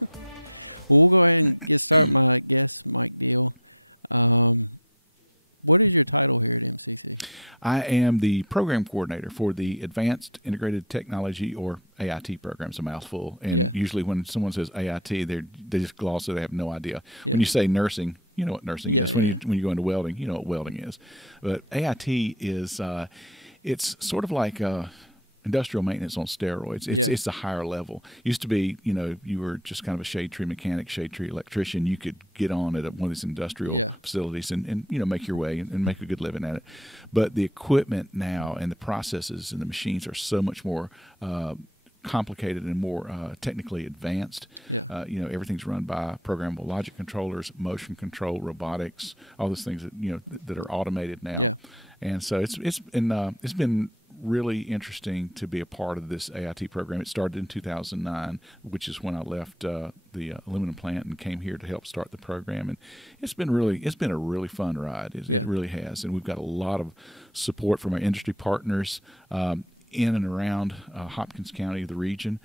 Well, we'll go ahead and get started. My guest, Mike Deal. What is your title here at MCC? I am the program coordinator for the Advanced Integrated Technology, or AIT program. It's a mouthful. And usually when someone says AIT, they just gloss it. They have no idea. Yeah. When you say nursing, you know what nursing is. When you go into welding, you know what welding is. But AIT is it's sort of like industrial maintenance on steroids. It's a higher level. Used to be, you were just kind of a shade tree mechanic, shade tree electrician. You could get on at one of these industrial facilities and make your way and make a good living at it. But the equipment now and the processes and the machines are so much more complicated and more technically advanced. Everything's run by programmable logic controllers, motion control, robotics, all those things that are automated now. And so it's been really interesting to be a part of this AIT program. It started in 2009, which is when I left the aluminum plant and came here to help start the program. And it's been a really fun ride. It really has. And we've got a lot of support from our industry partners in and around Hopkins County, the region.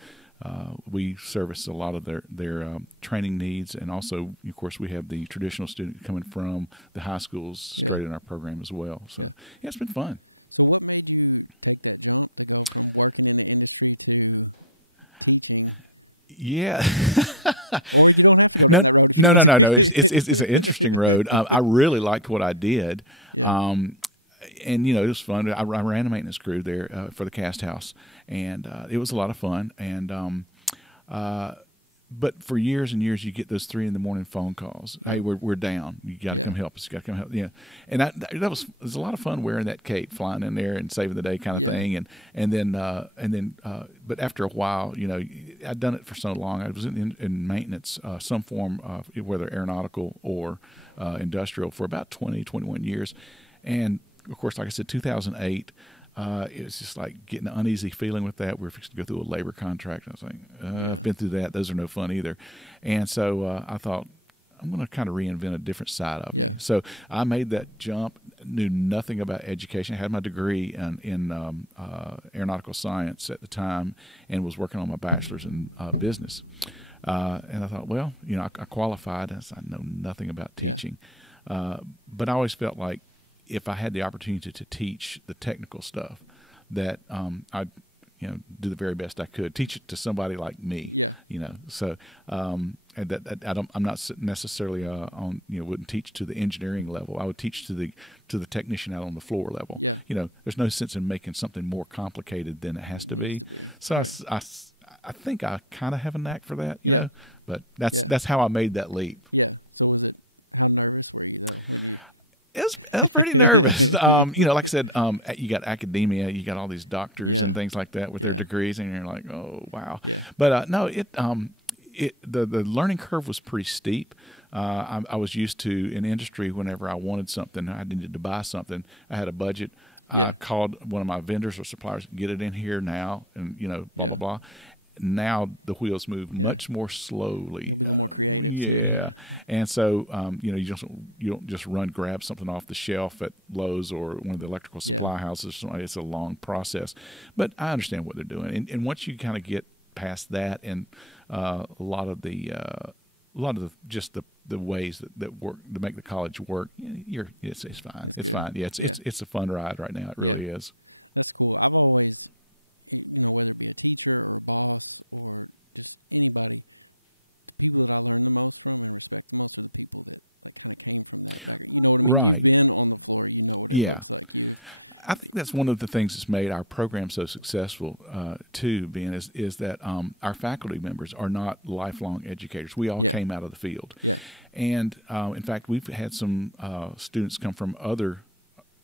We service a lot of their training needs, and also, of course, we have the traditional student coming from the high schools straight in our program as well. So it's been fun. So what made you take that jump to go from working in the industry to teaching? Yeah. Or you don't have to go down that road if you don't want to. No. It's an interesting road. I really liked what I did. And, it was fun. I ran a maintenance crew there for the cast house, and it was a lot of fun. And but for years and years, you get those 3 a.m. phone calls. Hey, we're down. You got to come help us. You got to come help. And it was a lot of fun wearing that cape, flying in there and saving the day kind of thing. And then but after a while, I'd done it for so long. I was in maintenance, some form of whether aeronautical or industrial, for about 21 years. And of course, like I said, 2008. It was just like getting an uneasy feeling with that. We were fixing to go through a labor contract. And I was like, I've been through that. Those are no fun either. And so I thought, I'm going to kind of reinvent a different side of it. So I made that jump, knew nothing about education. I had my degree in aeronautical science at the time and was working on my bachelor's in business. And I thought, well, I qualified. I know nothing about teaching. But I always felt like, if I had the opportunity to teach the technical stuff, that I'd do the very best I could, teach it to somebody like me. So and I'm not necessarily wouldn't teach to the engineering level. I would teach to the technician out on the floor level. There's no sense in making something more complicated than it has to be. So right. I think I kind of have a knack for that. But that's how I made that leap. So how nervous were you though when you? I was pretty nervous. Like I said, you got academia, you got all these doctors and things like that with their degrees, and you're like, oh wow. But no, the learning curve was pretty steep. I was used to in industry, whenever I wanted something, I needed to buy something, I had a budget. I called one of my vendors or suppliers, get it in here now, and blah blah blah. Now the wheels move much more slowly. You'll be a little more creative too. And so you don't just grab something off the shelf at Lowe's or one of the electrical supply houses. It's a long process, but I understand what they're doing. And once you kind of get past that, and a lot of the ways that work to make the college work, it's fine. It's fine. It's a fun ride right now. It really is. That's cool. I've always, whether it be a teacher or a boss or just anybody, the people that I learn the most from and respect the most are the people that kind of came from that background. You know what I mean? Right. You've been on the floor. You know what it looks like. I think that's one of the things that's made our program so successful, too, Ben, is that our faculty members are not lifelong educators. We all came out of the field. And, in fact, we've had some students come from other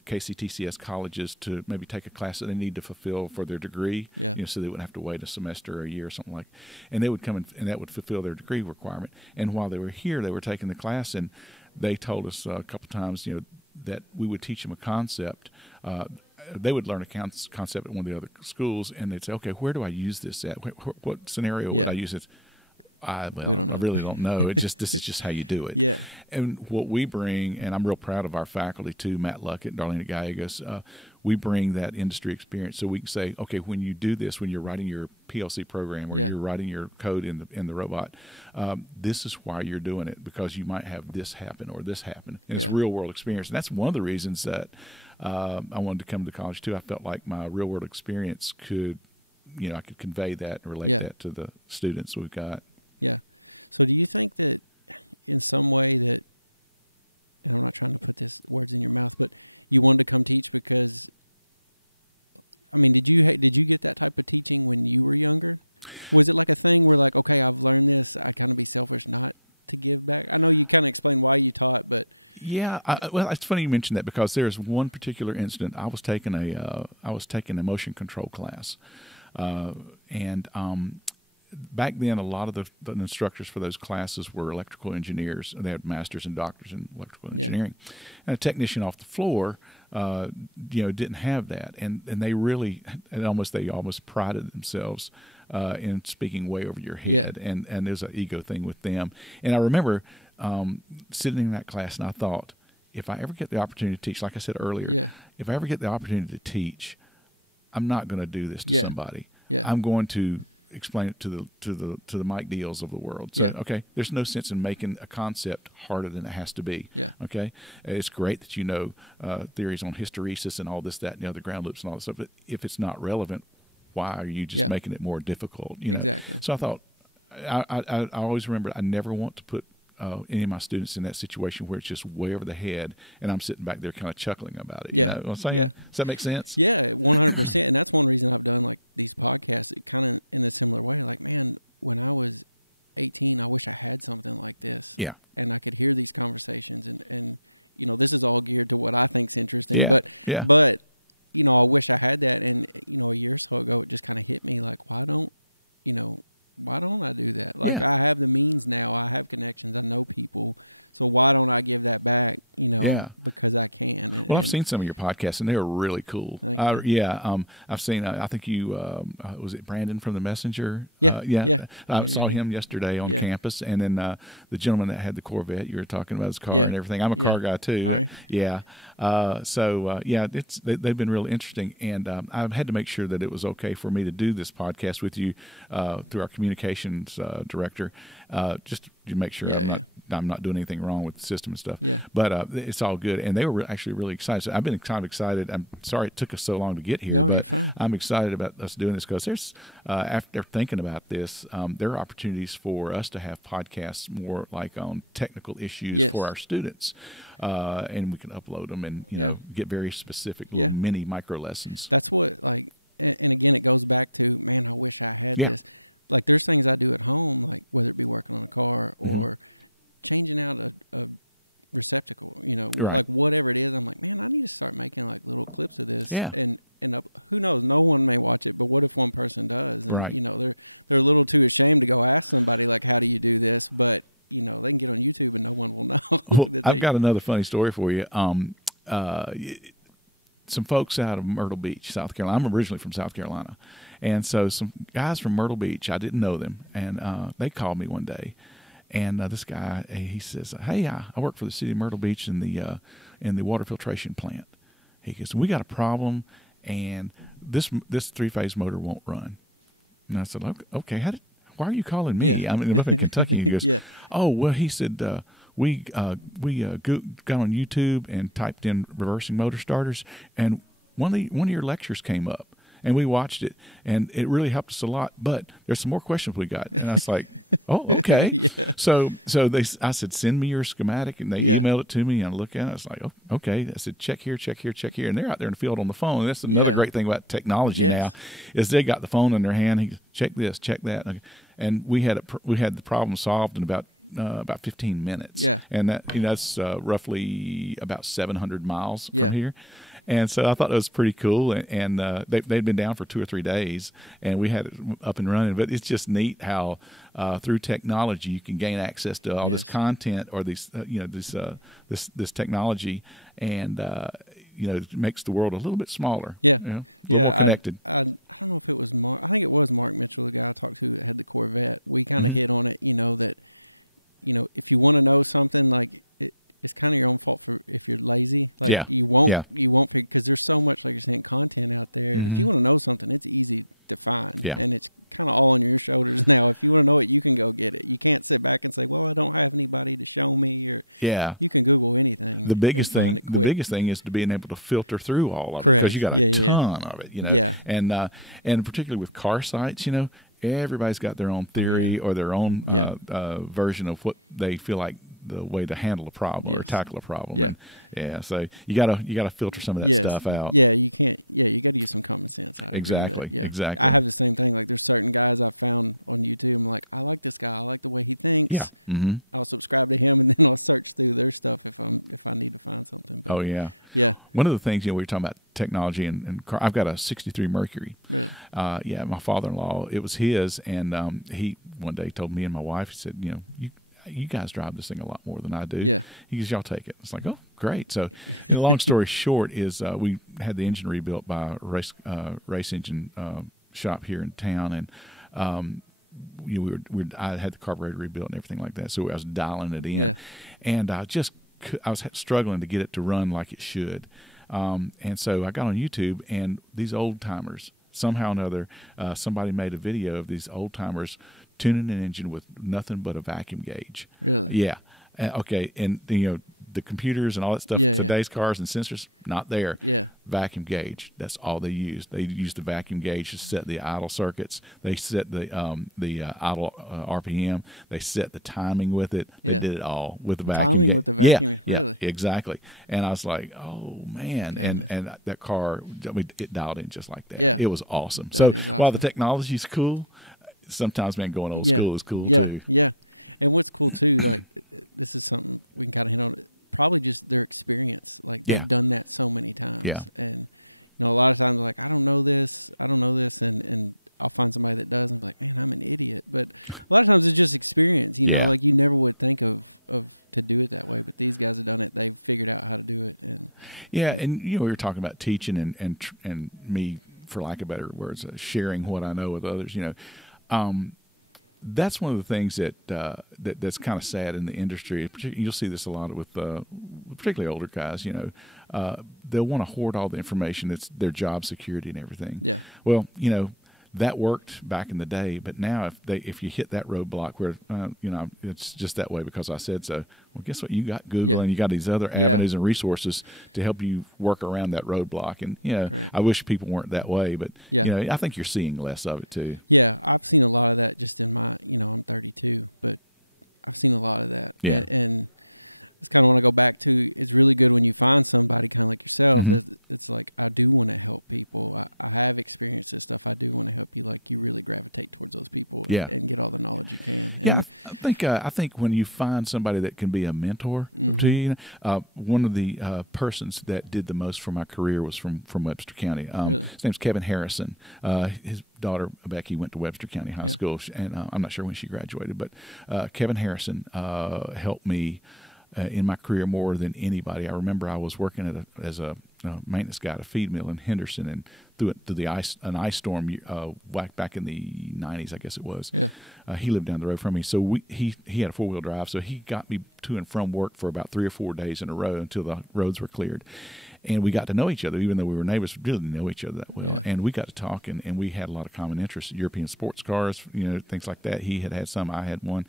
KCTCS colleges to maybe take a class that they need to fulfill for their degree, so they wouldn't have to wait a semester or a year or something like that. And they would come and that would fulfill their degree requirement. And while they were here, they were taking the class, and they told us a couple times, that we would teach them a concept. They would learn a concept at one of the other schools, and they'd say, okay, where do I use this at? What scenario would I use this? We don't know. I really don't know. This is just how you do it. Yeah. And what we bring, and I'm real proud of our faculty too, Matt Luckett, Darlene Gallegos, we bring that industry experience so we can say, okay, when you do this, when you're writing your PLC program or you're writing your code in the robot, this is why you're doing it, because you might have this happen or this happen. And it's real world experience. And that's one of the reasons that I wanted to come to college too. I felt like my real world experience could, I could convey that and relate that to the students we've got. Yeah. So do you think that in some way that, and I'm not trying to put this words in your mouth, but you wanted to come teach because, I mean, did you get that type of teaching when you were younger? Was it like a thing where like, okay, I've learned this, I kind of be selfish not to give back? I know you kind of explained why you taught, but yeah, well, it's funny you mentioned that, because there's one particular incident. I was taking a motion control class, and back then, a lot of the instructors for those classes were electrical engineers. They had masters and doctors in electrical engineering. And a technician off the floor, didn't have that. And they really, they almost prided themselves in speaking way over your head. And there's an ego thing with them. And I remember sitting in that class, and I thought, if I ever get the opportunity to teach, like I said earlier, if I ever get the opportunity to teach, I'm not going to do this to somebody. I'm going to explain it to the Mike Deals of the world. So, okay, there's no sense in making a concept harder than it has to be. Okay, it's great that you know theories on hysteresis and all this, that, and the other, ground loops and all this stuff. But if it's not relevant, why are you just making it more difficult? Exactly. So I thought, I always remember, I never want to put any of my students in that situation where it's just way over the head, and I'm sitting back there kind of chuckling about it. You know what I'm saying? Does that make sense? Yeah, 100%. And that's one reason I've done like these podcasts, kind of in a similar way. Like, man, when I was 18, I wish I had something like this. Yeah. And I could hear these conversations, and this is all geared to what I think's interesting. But I wish I had that. And a year or so ago, it just kind of hit me like, why don't I do that? Like, I have the means now. I have connections. I know people. So why don't I give that back, because I can. Well, I've seen some of your podcasts, and they're really cool. Thank you. I've seen, I think you, was it Brandon from The Messenger? Yeah. I saw him yesterday on campus. And then the gentleman that had the Corvette, you were talking about his car and everything. I'm a car guy, too. All right. Yeah. They've been really interesting. And I've had to make sure that it was okay for me to do this podcast with you through our communications director, just to make sure I'm not doing anything wrong with the system and stuff. Yeah. But it's all good. And they were actually really excited. So I've been kind of excited. I'm sorry it took us so long to get here. No, but you're fine. I'm excited about us doing this, because there's, after thinking about this, there are opportunities for us to have podcasts more like on technical issues for our students. And we can upload them and get very specific little mini micro lessons. That's what, like, and again, it goes back to, man, I wish I had this. Like, there's things I do at home, like whether it be working on a car or changing out a receptacle, like whatever it is. I'm like, man, I need to start making like little clips of this. And who knows? No one may watch it, but what if one person does? And, they're a little too ashamed to go ask somebody like, how do you do this? But they can get on YouTube and no one will know. Well, I've got another funny story for you. Some folks out of Myrtle Beach, South Carolina. I'm originally from South Carolina. And so some guys from Myrtle Beach, I didn't know them, and they called me one day. And this guy, he says, hey, I work for the city of Myrtle Beach in the water filtration plant. He goes, we got a problem, and this three-phase motor won't run. And I said, okay, why are you calling me? I'm in Kentucky. He goes, oh, well, he said, we got on YouTube and typed in reversing motor starters, and one of your lectures came up, and we watched it, and it really helped us a lot. But there's some more questions we got, and I was like, oh, okay. So I said, send me your schematic, and they emailed it to me, and I looked at it. I was like, oh, okay. I said, check here, check here, check here, and they're out there in the field on the phone. And that's another great thing about technology now, is they got the phone in their hand. He goes, check this, check that, and we had the problem solved in about 15 minutes. And that's roughly about 700 miles from here. And so I thought that was pretty cool. And they'd been down for 2 or 3 days, and we had it up and running. But it's just neat how through technology you can gain access to all this content or this technology, and it makes the world a little bit smaller. Yeah. A little Yeah. more connected. I don't know if it was Mark. I think it was Mark Mitchell, the guy I talked to that had the Corvette. We kind of hit on it, that, if you want to know something, like it's kind of your own fault for if you're lazy. Like you won't figure, because there's so much, like you're saying, content out there. If you want to know something, it's easy to find, and it's kind of all on your shoulders now. If you want to know it, you can go get it. You can't sit back and say, "Well, I don't have anybody to show me," or you can Google anything. The biggest thing is to being able to filter through all of Correct. it, because you got a ton of it, and particularly with car sites, everybody's got their own theory or their own version of what they feel like the way to handle a problem or tackle a problem. So you gotta filter some of that stuff out. You can't. You got to use some common sense. Exactly. I have the same thing. Like there's certain guys I've found on YouTube. I'm like, I like this guy. I like the way he thinks. I'll subscribe to him, and then I'll search through their stuff if I need to find something. But, one of the things we were talking about technology and car. I've got a '63 Mercury. Really? My father-in-law, it was his, and he one day told me and my wife, he said, you guys drive this thing a lot more than I do. Yeah. He goes, y'all take it. It's like, oh, great. So the long story short is we had the engine rebuilt by a race engine shop here in town, and I had the carburetor rebuilt and everything like that. So I was dialing it in, and I was struggling to get it to run like it should. And so I got on YouTube, and these old timers, somehow or another, somebody made a video of these old timers tuning an engine with nothing but a vacuum gauge. Really? Yeah. Okay. And the computers and all that stuff, today's cars and sensors, not there. Yeah. Vacuum gauge. That's all they use. They use the vacuum gauge to set the idle circuits. They set the idle RPM. They set the timing with it. They did it all with the vacuum timing gauge. With the vacuum. Really? Yeah, exactly. And I was like, oh man. And that car, it dialed in just like that. Yeah. It was awesome. That is awesome. While the technology's cool, sometimes, man, going old school is cool too. Yeah. And what's cool too, like this is something we can kind of hit on, probably just their experience. Like they've done that so many times. Yeah. And a lot of times like, I don't know this, and I'll find somebody that does, and I'm like, man, I'm an idiot. But a lot of times it's just experience, like you never would think of to do it that way, but these guys have done it. They've figured out how to do it. And we were talking about teaching and me, for lack of better words, sharing what I know with others, that's one of the things that's kind of sad in the industry. You'll see this a lot with particularly older guys. They'll want to hoard all the information. It's their job security and everything. Yeah. Well, that worked back in the day, but now if you hit that roadblock where it's just that way because I said so. Well, guess what? You got Google and you got these other avenues and resources to help you work around that roadblock. And Correct. I wish people weren't that way, but I think you're seeing less of it too. Yeah, I've seen a lot of that just in my. I'm 32, but I've seen a lot of that. Yeah. And it's kind of when I go back to, it's really good when you find somebody kind of like yourself. Mm-hmm. It's like, I do want to help people. I have experienced this stuff. I do want to help you. Like you really gravitate towards those people and get all the knowledge you can. And I think when you find somebody that can be a mentor to you, one of the persons that did the most for my career was from Webster County. Really? His name's Kevin Harrison. His daughter Becky went to Webster County High School, and I'm not sure when she graduated, but Kevin Harrison helped me in my career more than anybody. I remember I was working as a maintenance guy at a feed mill in Henderson, and through an ice storm back in the 90s, I guess it was. Yeah. He lived down the road from me, so he had a 4-wheel drive, so he got me to and from work for about 3 or 4 days in a row until the roads were cleared. And we got to know each other, even though we were neighbors. We really didn't know each other that well. Yeah. And we got to talk, and we had a lot of common interests: European sports cars, things like that. He had some, I had one,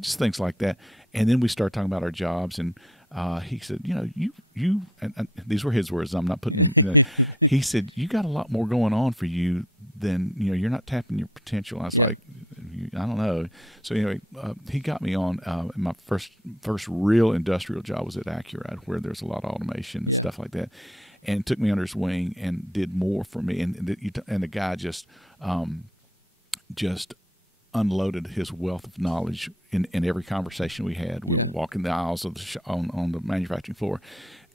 just things like that. And then we started talking about our jobs, and he said, you and these were his words. I'm not putting. He said, you got a lot more going on for you than you're not tapping your potential. I was like, I don't know. So anyway, he got me on. My first real industrial job was at Accurate, where there's a lot of automation and stuff like that, and took me under his wing and did more for me. And the guy just unloaded his wealth of knowledge in every conversation we had. We were walking the aisles of on the manufacturing floor,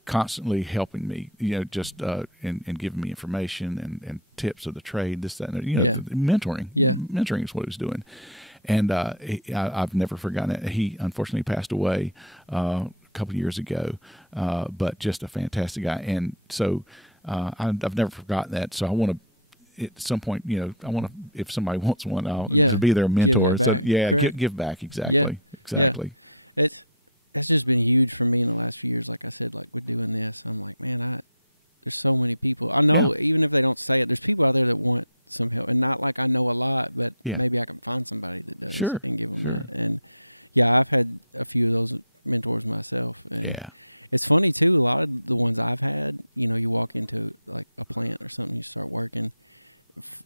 constantly helping me, and giving me information and tips of the trade, this, that, and mentoring. Yeah. Mentoring is what he was doing. And I've never forgotten it. He unfortunately passed away a couple of years ago, but just a fantastic guy. And so I've never forgotten that. So I want to, at some point, I want to, if somebody wants one, I'll to be their mentor. So give back. Exactly. Exactly. Yeah. That's just been huge for me in the last few years. Like I said, like with doing this, I'm like, man, there's so many people. I know even if they don't say it, there's people out there that want some help, and not like I know a lot, but maybe I can find somebody that does and give them that. And I've had a few of those mentors myself. And it's funny too. A lot of the ones I've had, you walk into like a plant or something, you start working.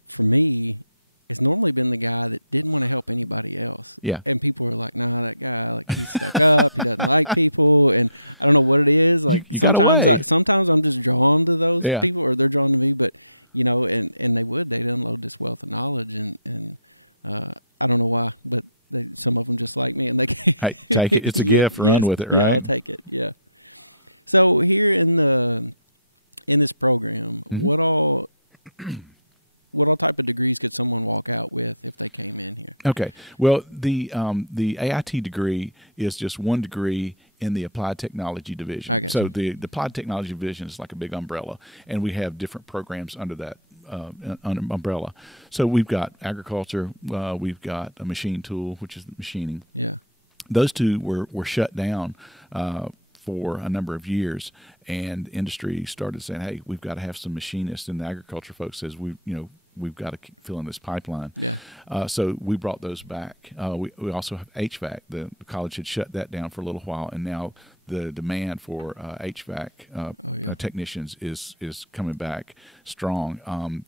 For me, it's normally been the guy that didn't want to help anybody else. Yeah. And people are like, nah, that guy, like he's stuck up. He doesn't like people. And I don't know what it is. Like sometimes I'm just drawn to those people, or they're drawn to me, but and they'd unload this wealth of knowledge, and I don't know why, but some of them just like me, and they hey, take it. It's a gift. Run with it, right? Yeah, I'll take it. Yeah. So here in this program, what all type of degrees could someone walk out with if they came in here? Okay. Well, the AIT degree is just one degree in the Applied Technology Division. I got so you. The Applied Technology Division is like a big umbrella, and we have different programs under that umbrella. So we've got agriculture, we've got a machine tool, which is machining. Yeah. Those two were shut down for a number of years, and industry started saying, hey, we've got to have some machinists, and the agriculture folks says we've got to fill in this pipeline. Yeah. So we brought those back. We also have HVAC. The college had shut that down for a little while, and now the demand for HVAC technicians is coming back strong.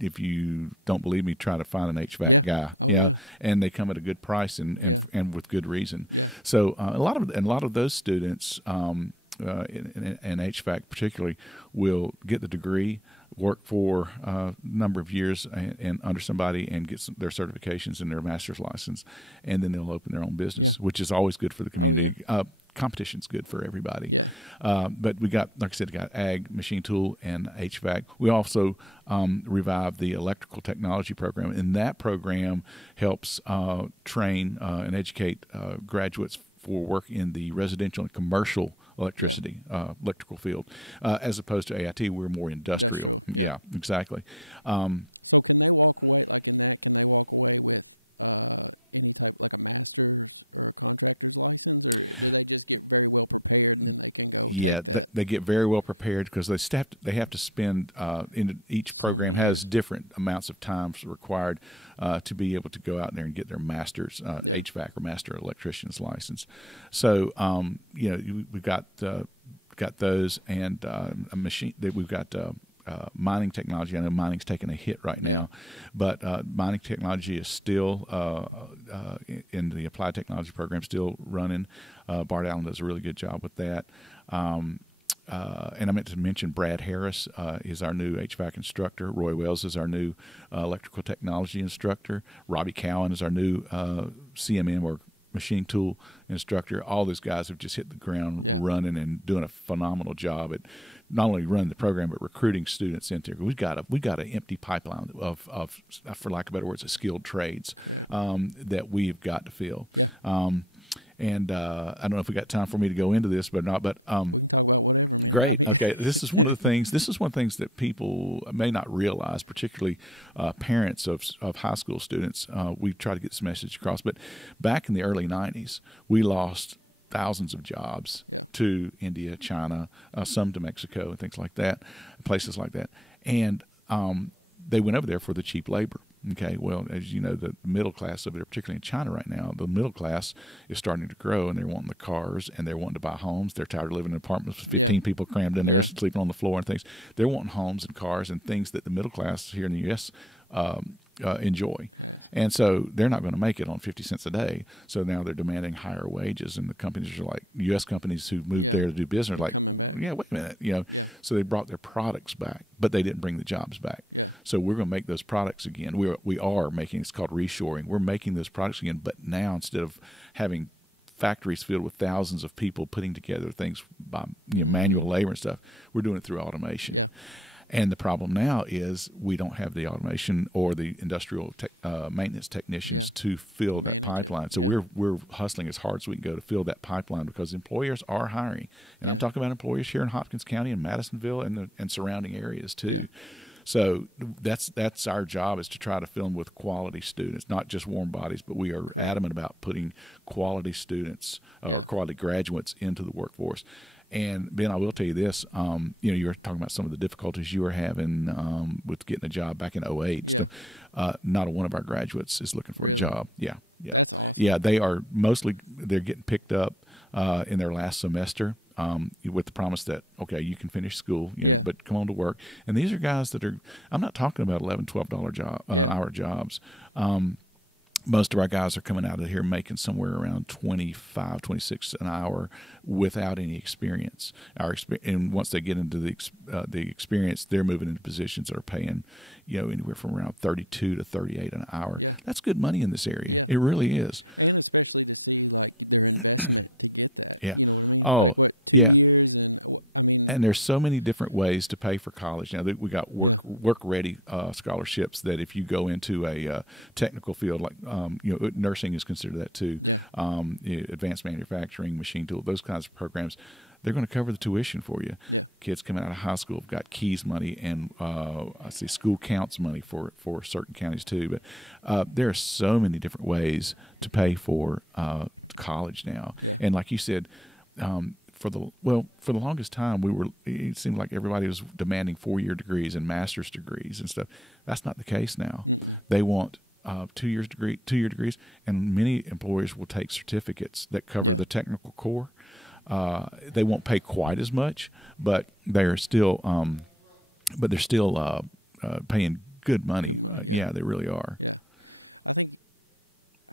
If you don't believe me, try to find an HVAC guy. Yeah. And they come at a good price and with good reason. Yeah. So a lot of those students in HVAC particularly will get the degree, work for a number of years and under somebody, and get their certifications and their master's license, and then they'll open their own business, which is always good for the community. Competition's good for everybody. Yeah. But we got, like I said, ag, machine tool, and HVAC. We also revived the electrical technology program, and that program helps train and educate graduates for work in the residential and commercial electrical field, as opposed to AIT. We're more industrial. Yeah, exactly. So can they walk away, like in that, can they walk away with any type, like a master's or a contractor's license, or do they just get very well prepared and then they can go take that? They get very well prepared because they have to spend in each program has different amounts of time required to be able to go out there and get their master's HVAC or master electrician's license. So we've got those, and a machine that we've got. Mining technology. I know mining's taking a hit right now, but mining technology is still in the applied technology program, still running. Bart Allen does a really good job with that. And I meant to mention Brad Harris is our new HVAC instructor. Roy Wells is our new electrical technology instructor. Robbie Cowan is our new CMM or machine tool instructor. All those guys have just hit the ground running and doing a phenomenal job at not only running the program but recruiting students into it. We've got an empty pipeline of for lack of better words, of skilled trades that we've got to fill. Yeah. And I don't know if we got time for me to go into this, but not. But we can talk about whatever, man. Great. Okay. This is one of the things. This is one of the things that people may not realize, particularly parents of high school students. We try to get this message across. But back in the early '90s, we lost thousands of jobs to India, China, some to Mexico, and things like that, places like that. And they went over there for the cheap labor. Okay, well, as you know, the middle class over there, particularly in China right now, the middle class is starting to grow, and they're wanting the cars, and they're wanting to buy homes. They're tired of living in apartments with 15 people crammed in there, sleeping on the floor and things. They're wanting homes and cars and things that the middle class here in the U.S. Enjoy. Yes. And so they're not going to make it on 50 cents a day. So now they're demanding higher wages, and the companies are like, U.S. companies who moved there to do business are like, coming back. Yeah, wait a minute. So they brought their products back, but they didn't bring the jobs back. Yeah. So we're going to make those products again. We are making, it's called reshoring. We're making those products again, but now instead of having factories filled with thousands of people putting together things by manual labor and stuff, we're doing it through automation. Yeah. And the problem now is we don't have the automation or the industrial maintenance technicians to fill that pipeline. So we're hustling as hard as we can go to fill that pipeline because employers are hiring. And I'm talking about employers here in Hopkins County and Madisonville and surrounding areas too. Yeah. So that's our job, is to try to fill them with quality students, not just warm bodies, but we are adamant about putting quality students, quality graduates into the workforce. And Ben, I will tell you this: you were talking about some of the difficulties you were having with getting a job back in 2008. Yeah. Not one of our graduates is looking for a job. Yeah. That's awesome. Yeah, they're getting picked up in their last semester. With the promise that, okay, you can finish school, but come on to work. And these are guys that are, I'm not talking about $11, $12 hour jobs. Most of our guys are coming out of here making somewhere around 25, 26 an hour without any experience. And once they get into the experience, they're moving into positions that are paying, anywhere from around 32 to 38 an hour. Yeah. That's good money in this area. Yeah. It really is. And especially to see like their investment to get that. Yeah. You know what I mean? Oh, like 2 years, and I mean, and there's so many different ways to pay for college now. That we got work ready scholarships that if you go into a technical field like nursing is considered that too. Yeah. Advanced manufacturing, machine tool, those kinds of programs. They're going to cover the tuition for you. Yeah. Kids coming out of high school have got KEYS money and I see school counts money for certain counties too. But there are so many different ways to pay for college now. Yeah. And like you said, for the longest time it seemed like everybody was demanding 4-year degrees and master's degrees and stuff. That's not the case now. Mm-mm. They want 2-year degrees, and many employers will take certificates that cover the technical core. They won't pay quite as much, but they're still paying good money. Good money, yeah. They really are. Yeah. I'm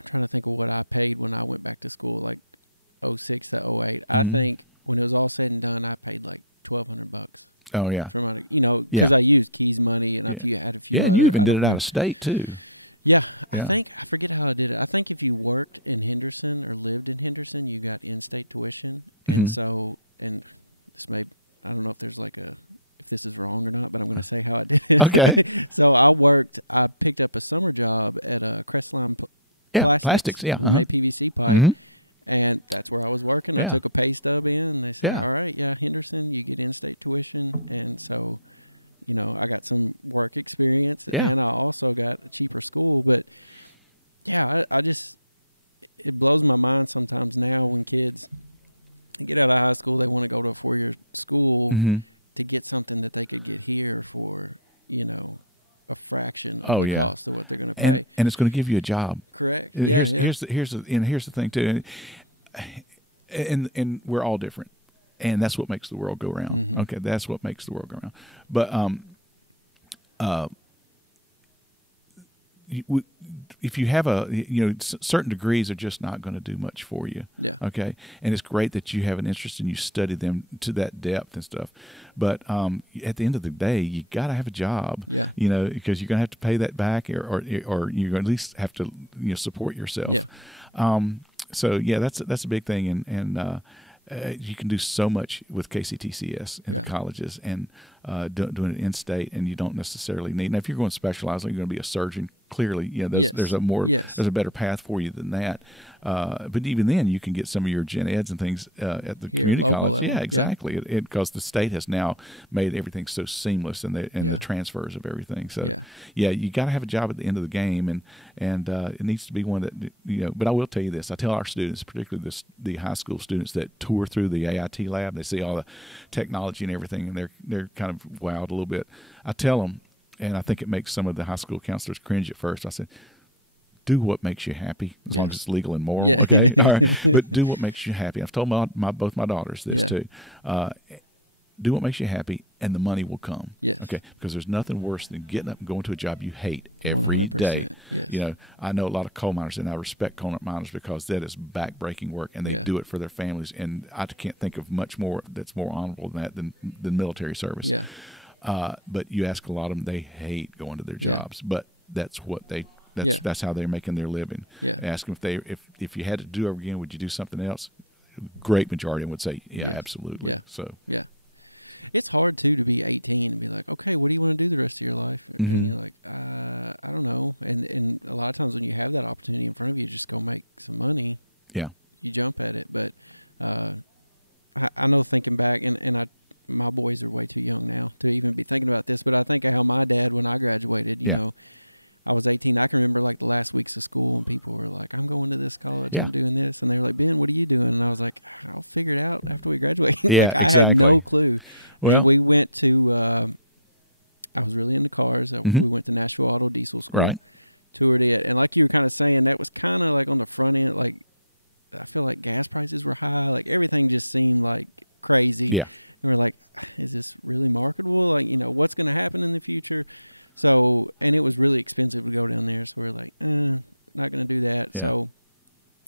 trying to think of what I paid when I went back to school, like 06 to 08. Mm-hmm. I think when it was all said and done, I paid like $1,200. Oh yeah. For my, because I used KEYS money and if you had a few. Yeah, and you even did it out of state too. Yeah, I forget how I did it. I think if you worked in Henderson or lived in Henderson, you got in-state tuition. Mm-hmm. And so, and this I don't know if there's if this is wrong or not, but I'm going to say how I did it. Okay. So I picked up a summer job at Crestline Plastics. Yeah. We made PVC pipe. Mm-hmm. And that's where I was working. Yeah. I took a pay stub in and they said, all right, Henderson, you get in-state tuition. And so, I got some work experience and I also got a cheaper school. But, it blows my mind sometimes now when kids get out of high school, they want to go to a 4-year school to get something that they could get here for, a fraction of the cost of what they're going to pay. And it's going to give you a job. Correct. Here's the thing too. And we're all different. And that's what makes the world go round. Mm-hmm. Okay, that's what makes the world go round. But if you have certain degrees are just not going to do much for you. Yeah. Okay, and it's great that you have an interest and you study them to that depth and stuff. But at the end of the day, you got to have a job. Yeah. Because you're going to have to pay that back, or you're going to at least have to support yourself. Yeah. So that's a big thing, and you can do so much with KCTCS in colleges and doing it in state, and you don't necessarily need. Now, if you're going to specialize, like you're going to be a surgeon, clearly, there's a better path for you than that. But even then, you can get some of your gen eds and things at the community college. Level. Yeah, exactly. Because the state has now made everything so seamless and the transfers of everything. So you got to have a job at the end of the game, and it needs to be one that But I will tell you this: I tell our students, particularly the high school students that tour through the AIT lab, they see all the technology and everything, and they're kind of wowed a little bit. I tell them, and I think it makes some of the high school counselors cringe at first. I said, do what makes you happy, as long as it's legal and moral. Yeah. Okay, all right. But do what makes you happy. I've told both my daughters this too. Do what makes you happy, and the money will come. Yes. Okay. Because there's nothing worse than getting up and going to a job you hate every day. Yes. I know a lot of coal miners, and I respect coal miners because that is backbreaking work, and they do it for their families. And I can't think of much more that's more honorable than that than military service. Yeah. But you ask a lot of them, they hate going to their jobs, but that's what that's how they're making their living. Yeah. Ask them if you had to do it again, would you do something else? Great majority of them would say, absolutely. Yeah. So It's hard too to be 18 and be like, okay, what do you want to do the rest of your life? Mm-hmm. And you're like, I don't know. And a lot of times when you have that opportunity in front of you, just go make some money. Yeah. You jump at it. But I know thinking back, and my boys are way too young now to even be thinking about this, but I think of how my dad, when I graduated, you know, I was 18. I can remember like the last weeks of school and people were like, I'm going to this college. I'm doing this. And they were like, Ben, what are you doing? And I was like, I'll figure it out after we graduate. Yeah, like, I had no clue. Well, and we went to, I was really into cars. We went to Nashville Auto Diesel School, toured it. And like you were kind of saying, that was kind of like on the front end. Like, I feel like gas prices were high. Like everything just seemed like crazy. Yeah. And we're like, is this really marketable? Like, you know, what's going to happen in the future? So, and it was really expensive to go down there. So we're like, not going to do that. Yeah. So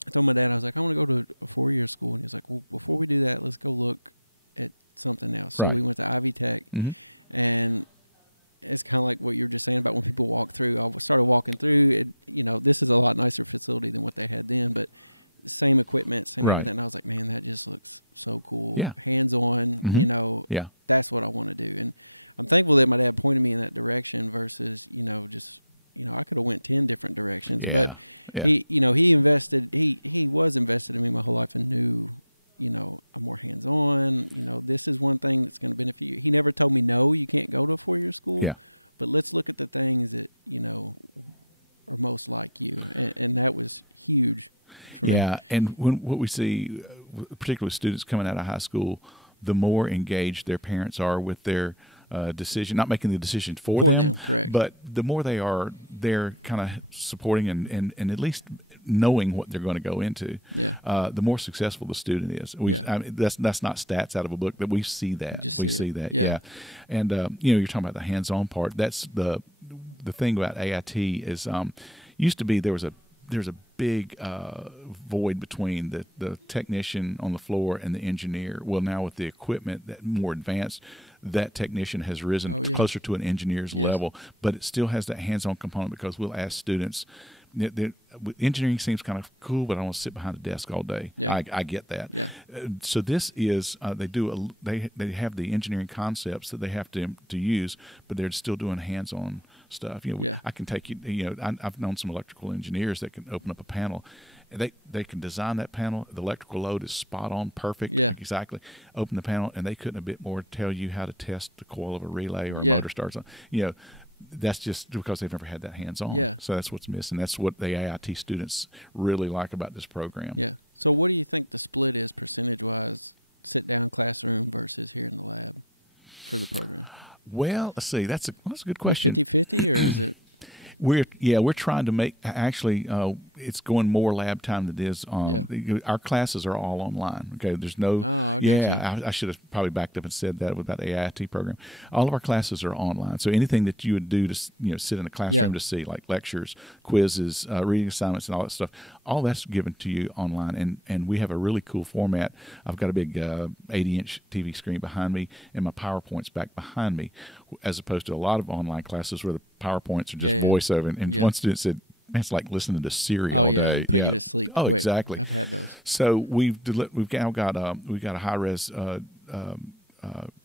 I told my dad, I was like, I want to go to a 4-year school. And he was like, well, before we do that, let's go look at something else. So we went to Ivy Tech, and it's kind of like what you were just saying about when people walk through. I started walking through it. You know, this is a lot nicer facility than what they had then, but same equipment, same everything. And I was like, man, that just looks so cool. Yeah. Hands-on, you know, that's what I want to do. And I'm thankful that my dad pointed me in that direction versus, you know, just, you know, I could have went 10 different directions, but he, you know, he was invested in me my whole life and knew, you know, I'm more hands-on, you know, this is one thing that's going to benefit you. He never told me, no, you can't go to a 4-year school, but let's look at the things that, you know, are most like you. And that was huge. Yeah, and what we see, particularly with students coming out of high school, the more engaged their parents are with their decision, not making the decision for them, correct. But the more they're kind of supporting and at least knowing what they're going to go into, the more successful the student is. I mean, that's not stats out of a book, but we see that. We see that, yeah. And you know, you're talking about the hands-on part. That's the thing about AIT is used to be there's a big void between the technician on the floor and the engineer. Well, now with the equipment that more advanced, that technician has risen closer to an engineer's level, but it still has that hands-on component because we'll ask students. Engineering seems kind of cool, but I don't want to sit behind a desk all day. Yeah. I get that. Yeah. So this is they have the engineering concepts that they have to use, but they're still doing hands-on stuff. You know, I can take you. You know, I've known some electrical engineers that can open up a panel. They can design that panel. The electrical load is spot on, perfect. Yeah, exactly. Open the panel, and they couldn't a bit more tell you how to test the coil of a relay or a motor starts on. You know, that's just because they've never had that hands-on. Yeah. So that's what's missing. That's what the AIT students really like about this program. Yeah. So what do you think the split is percentage-wise, sit-down classroom versus here in the lab for the program? Well, let's see. That's a good question. 50-50, or is it? We're trying to make actually it's going more lab time than it is our classes are all online. Okay, there's no I should have probably backed up and said that about the AIT program. All of our classes are online, so anything that you would do to sit in a classroom to see, like lectures, quizzes, reading assignments, and all that stuff, all that's given to you online. And we have a really cool format. I've got a big 80-inch TV screen behind me, and my PowerPoint's back behind me, as opposed to a lot of online classes where the PowerPoints are just voiceover. And one student said, man, it's like listening to Siri all day. Put you to sleep. Oh, quick. Exactly. I've had those. So we've now got a high-res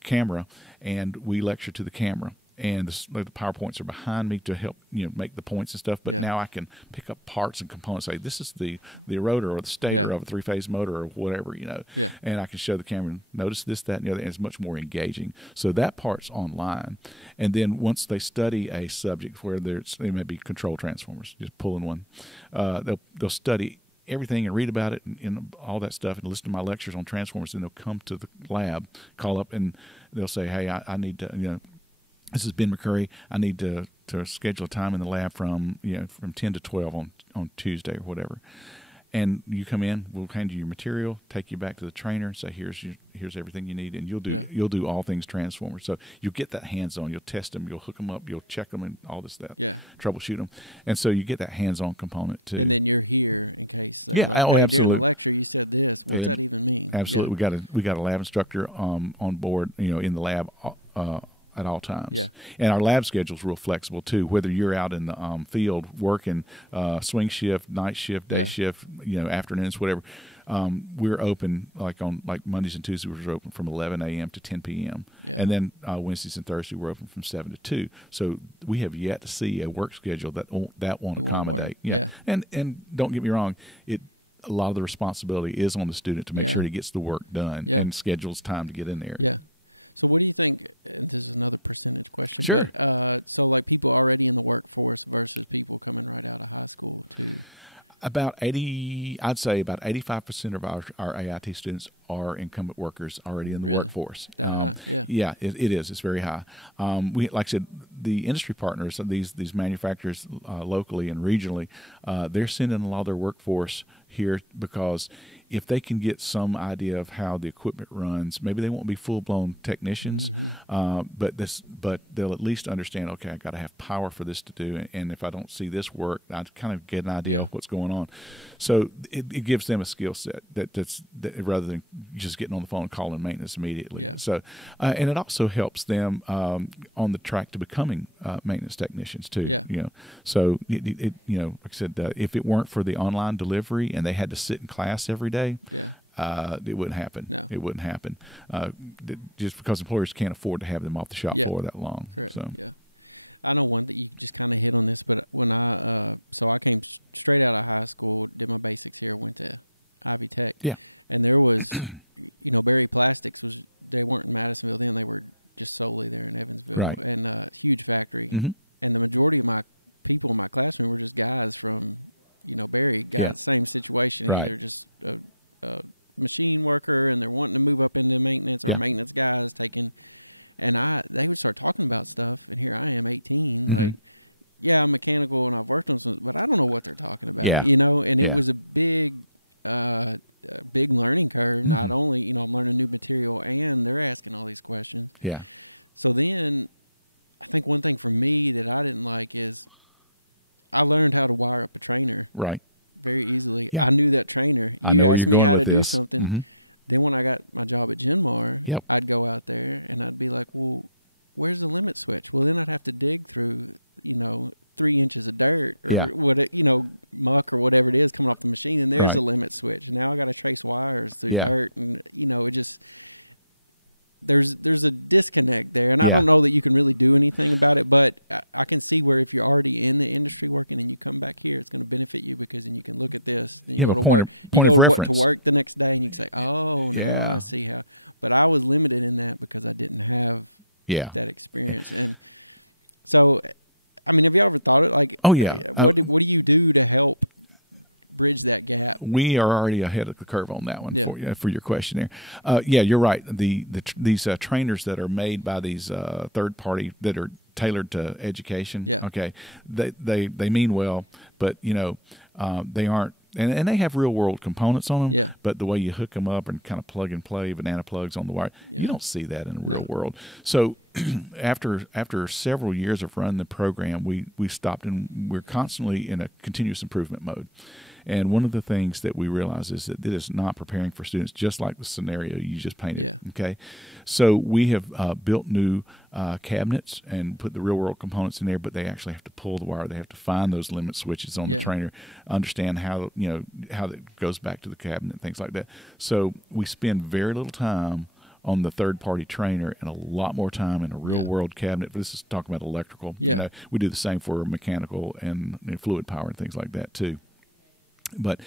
camera, and we lecture to the camera. And the PowerPoints are behind me to help make the points and stuff. But now I can pick up parts and components. Say this is the rotor or the stator of a 3-phase motor or whatever, Yeah. And I can show the camera. Notice this, that, and the other. And it's much more engaging. So that part's online. And then once they study a subject where they may be control transformers, just pulling one, they'll study everything and read about it and all that stuff and listen to my lectures on transformers. And they'll come to the lab, call up, and they'll say, hey, I need to this is Ben McCurry. I need to schedule a time in the lab from 10 to 12 on Tuesday or whatever. And you come in, we'll hand you your material, take you back to the trainer, and say here's everything you need, and you'll do all things transformers. So you'll get that hands-on. You'll test them, you'll hook them up, you'll check them, and all this stuff. Yeah, troubleshoot them, and so you get that hands-on component too. And then you're here in case. Hey, during the lecture you said this. What's that even mean? Absolutely, we got a lab instructor on board, in the lab. At all times. Yeah. And our lab schedule is real flexible too, whether you're out in the field working swing shift, night shift, day shift, afternoons, whatever. we're open like Mondays and Tuesdays we're open from 11 a.m. to 10 p.m. And then Wednesdays and Thursdays we're open from 7 to 2. So we have yet to see a work schedule that won't accommodate. And don't get me wrong, a lot of the responsibility is on the student to make sure he gets the work done and schedules time to get in there. Yeah. So what do you think, and this is another percentage question, Sure. but so like people already in the workforce versus people coming right out of high school too? I'd say about 85% of our AIT students are incumbent workers already in the workforce. That high? Yeah. Yeah, it is. It's very high. We, like I said, the industry partners of these manufacturers locally and regionally, they're sending a lot of their workforce here because if they can get some idea of how the equipment runs, maybe they won't be full-blown technicians, but they'll at least understand, okay, I got to have power for this to do, and if I don't see this work, I kind of get an idea of what's going on. So it gives them a skill set that's rather than just getting on the phone and calling maintenance immediately. Yeah. So, and it also helps them on the track to becoming maintenance technicians too. Yeah. So like I said, if it weren't for the online delivery and they had to sit in class every day, it wouldn't happen. No. It wouldn't happen. Just because employers can't afford to have them off the shop floor that long. Correct. So. Yeah. I know one that you just kind of hit on this, but when I came straight out of high school, did my basics here, went to Ivy Tech. Yeah. And there was, Berry Plastics they weren't in Madisonville then, they were just solely there in Evansville. Right. And huge factory. Mm-hmm. And the majority of my people in my classroom were just guys from, Berry, same situation, either just a machine worker and they're wanting to move up into maintenance or maintenance guys and they would start talking about stuff, and here I am 18, like, I'm mechanical and I've worked on some, but I don't know what they're talking about, and it was a big learning curve. Not only, I'm learning new material and they're asking all these questions. Yeah. So then I think one thing for me that I didn't like is I learned how to wire up a trainer very easily. I knew that trainer. You asked me how to do something. Then when I got my job at Genmar, I'd go out there and I'd be like, well, where's the limit switch? Well, then I'd have to dig through, 3 inches of dirt or muck or whatever it is coming off the machine, and there's a limit switch. And now I got to trace wires through dirt, and it just there's a disconnect there, and I don't know that you can really do anything about it, but I can see where if you're already in the industry working and you come back here, it's going to benefit you because then you can look at this, then you go to work, to work the next day, and you can say, oh, now I see how. But I was limited in that because I didn't have that experience, and so I mean, have you ever thought it like? Oh yeah. What do you do to help bridge that gap? We are already ahead of the curve on that one for your question there. You're right. These trainers that are made by these third party that are tailored to education. Yeah. Okay. They mean well, but they aren't. And they have real world components on them. Yeah. But the way you hook them up and kind of plug and play banana plugs on the wire, you don't see that in the real world. So after several years of running the program, we stopped, and we're constantly in a continuous improvement mode. And one of the things that we realize is that it is not preparing for students, just like the scenario you just painted. Yeah. Okay. So we have built new cabinets and put the real world components in there, but they actually have to pull the wire. They have to find those limit switches on the trainer, understand how that goes back to the cabinet, things like that. So we spend very little time on the third-party trainer and a lot more time in a real-world cabinet. This is talking about electrical. Yeah. We do the same for mechanical and fluid power and things like that too. But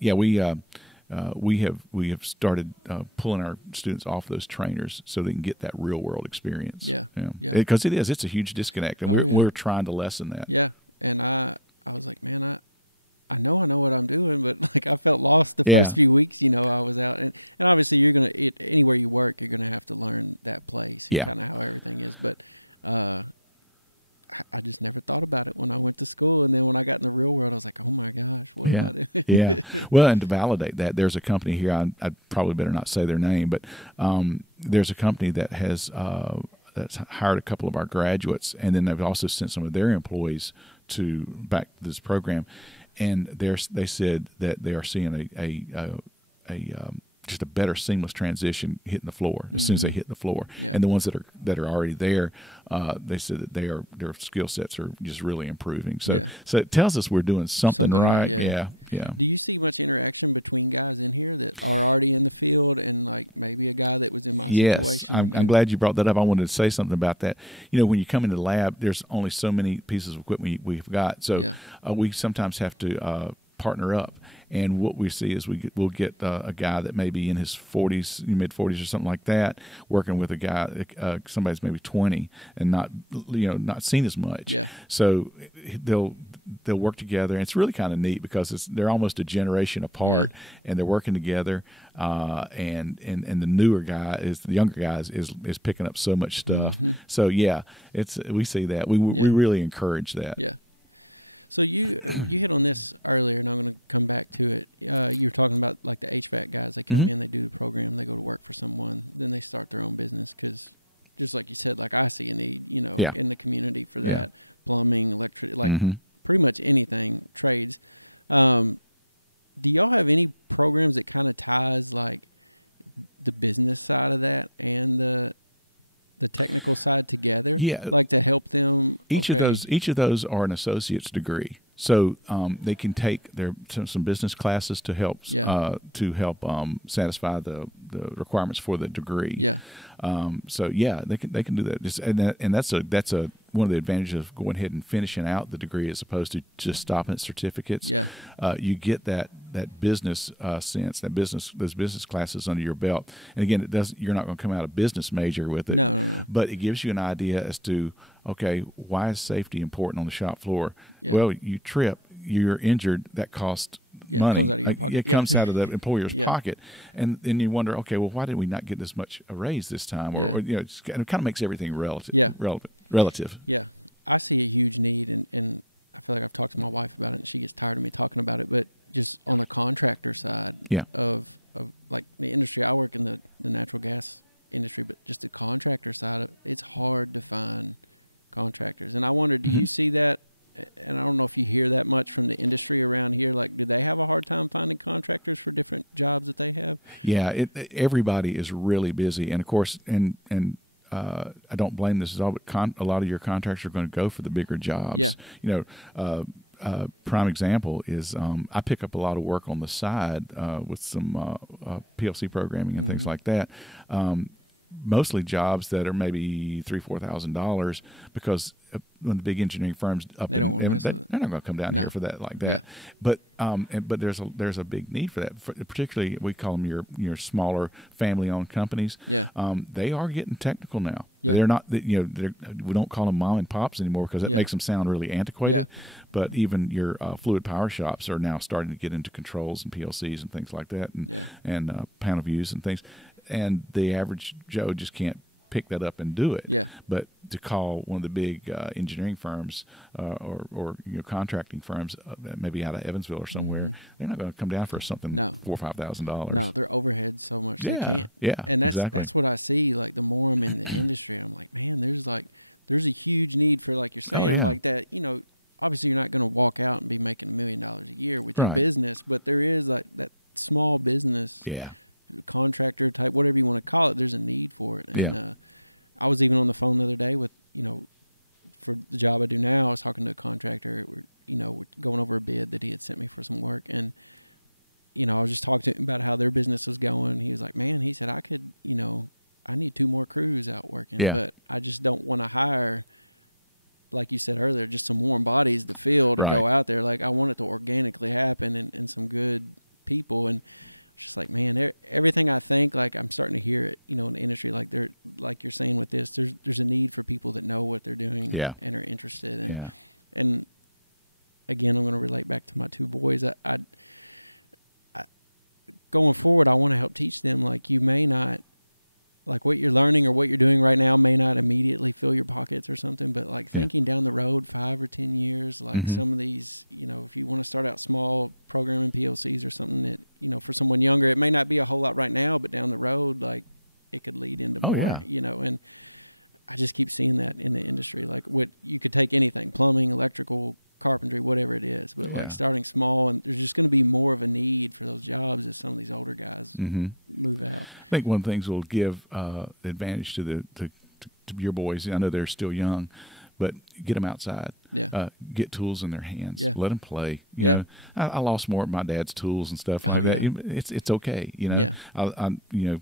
we have started pulling our students off those trainers so they can get that real world experience. Yeah, because it's a huge disconnect, and we're trying to lessen that. Yeah, and I was like, man, I know what I'm doing, but like I felt lost the first few weeks. I was out, and obviously you're gonna anywhere you work, you're gonna have to learn that place, kind of how everything is, but. I just never thought about it when I went to school, and then when I got in the real world, I was like, "Oh my gosh, what am I doing?" Well, and to validate that, there's a company here. I probably better not say their name, but there's a company that has that's hired a couple of our graduates, and then they've also sent some of their employees back to this program, and they said that they are seeing a just a better seamless transition hitting the floor as soon as they hit the floor. Yeah. And the ones that are already there, they said that their skill sets are just really improving. So so it tells us we're doing something right. Yeah. Do you see much interaction between guys in here that are already in the field and like maybe a guy that was in my situation? I'm glad you brought that up. I wanted to say something about that. When you come into the lab, there's only so many pieces of equipment we've got. So we sometimes have to partner up. And what we see is we'll get a guy that may be in his 40s, mid 40s or something like that, working with a guy, somebody's maybe 20 and not seen as much. Yeah. So they'll work together, and it's really kind of neat because they're almost a generation apart, and they're working together. And the newer guy the younger guy is picking up so much stuff. So we see that we really encourage that. Yeah. So you hit on this earlier, and I'm going to come back to it. You were talking about like the HVAC guys. They come in, they do the program, they go to work for someone, then they start their own business because, just like you said, like I see a need, in the community for that, plumbing, electric, like pretty much anything, trades. Do y'all have any programs that kind of ties like the business side of that and the technical side together? Yeah, like to help them. Each of those are an associate's degree, so they can take some business classes to help satisfy the requirements for the degree. Yeah. They can do that. And that's one of the advantages of going ahead and finishing out the degree as opposed to just stopping at certificates. Yeah. You get that business sense, those business classes under your belt. And again, you're not going to come out a business major with it. No. But it gives you an idea as to, okay, why is safety important on the shop floor? Yeah. Well, you trip, you're injured, that costs money. It comes out of your pocket. It comes out of the employer's pocket. And then you wonder, okay, well, why did we not get this much a raise this time? Or it kind of makes everything relative. Yeah. Relative. Yeah. I see a huge need, and I feel like I've talked to my wife about it, and she gets tired of me talking about it, but just on the contractor side of like the industry, I work in the natural gas industry, but just the contractor side of it's hard to find contractors. And I wonder, do you see that? And I don't know if you hear that much from the industry around here. Like, do they have a hard time finding contractors for different jobs that they have? Yeah, everybody is really busy, and of course, and I don't blame this at all, but a lot of your contractors are going to go for the bigger jobs. Yeah. Prime example is I pick up a lot of work on the side with some PLC programming and things like that. Mostly jobs that are maybe $3,000-$4,000 because when the big engineering firms they don't want to mess with it. They're not going to come down here for that like that. Yeah. But there's a big need for that. Particularly, we call them your smaller family-owned companies. Yeah. They are getting technical now. Yeah. They're not. We don't call them mom and pops anymore because that makes them sound really antiquated. Yeah. But even your fluid power shops are now starting to get into controls and PLCs and things like that, and panel views and things. And the average Joe just can't pick that up and do it. Yeah. But to call one of the big engineering firms or contracting firms, maybe out of Evansville or somewhere, they're not going to come down for something $4,000 or $5,000. No, they're overhead so much they can't. Yeah. And that's what I see. Like the more I'm in the industry, I'm like, man, there's a huge need for, like you're saying, like that. Obviously you're not going to walk out and be making $1 million a year with your business, but there is like that small business. Yeah. Contractor type, whatever you want to call it, there's a need for it. And I was even on the phone the other day with, for the job I do now, I was talking to a contractor. We're going over a bid that he had sent me for some work. And, I was just talking to him about how their business was going. He was like, man, he said, I could, I need 2 more crews out working, but I just don't want to hire, like you said earlier, just some warm bodies to fill to go out there. Like I want it to organically happen and some good people. And just like, man, everything I think, like I'm starting to hear it, in the industry, like like you're saying with this, there's a need for people that know what they're doing and are interested. And again, I'm going to relate back to my 2 boys. I going forward, I want to help teach them, like you may not, like what you're learning or what you're doing right now may not immediately fill your pockets or something, but like thinking down the road 5 or 10 years, like some of these, if you want to start out small programming PLCs or something that, for someone younger, it may not be a whole lot right now, but down the road, like it could lead into more, and I just keep seeing that in the industry. Like you could take anything, plumbing, electrical, carpentry, whatever it is. But Yeah. like starting small, and there's just going to be more of a need for those jobs as some of these older guys move out. I think one of the things will give advantage to your boys. I know they're still young, but get them outside. Yeah. Get tools in their hands. Yeah. Let them play. You Yeah. know, I lost more of my dad's tools and stuff like Oh, that. yeah. It's okay. You know, Yeah.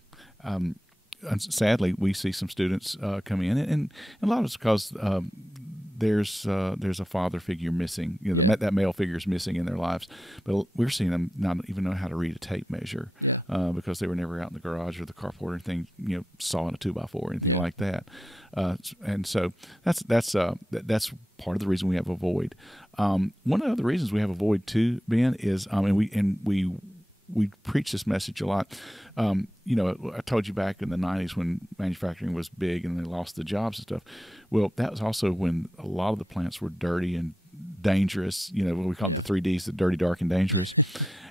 And sadly, we see some students come in, and a lot of it's because there's a father figure missing. You know, Yeah. that male figure is missing in their lives. But we're seeing them not even know how to read a tape measure. Yeah. Because they were never out in the garage or the carport or anything, sawing a 2x4 or anything Yeah. like that. And so that's part of the reason we have a void. One of the other reasons we have a void too, Ben, is we preach this message a lot. I told you back in the 90s when manufacturing was big and they lost the jobs and stuff. Well, that was also when a lot of the plants were dirty and dangerous. What we call Yeah. the 3 Ds, the dirty, dark, and dangerous.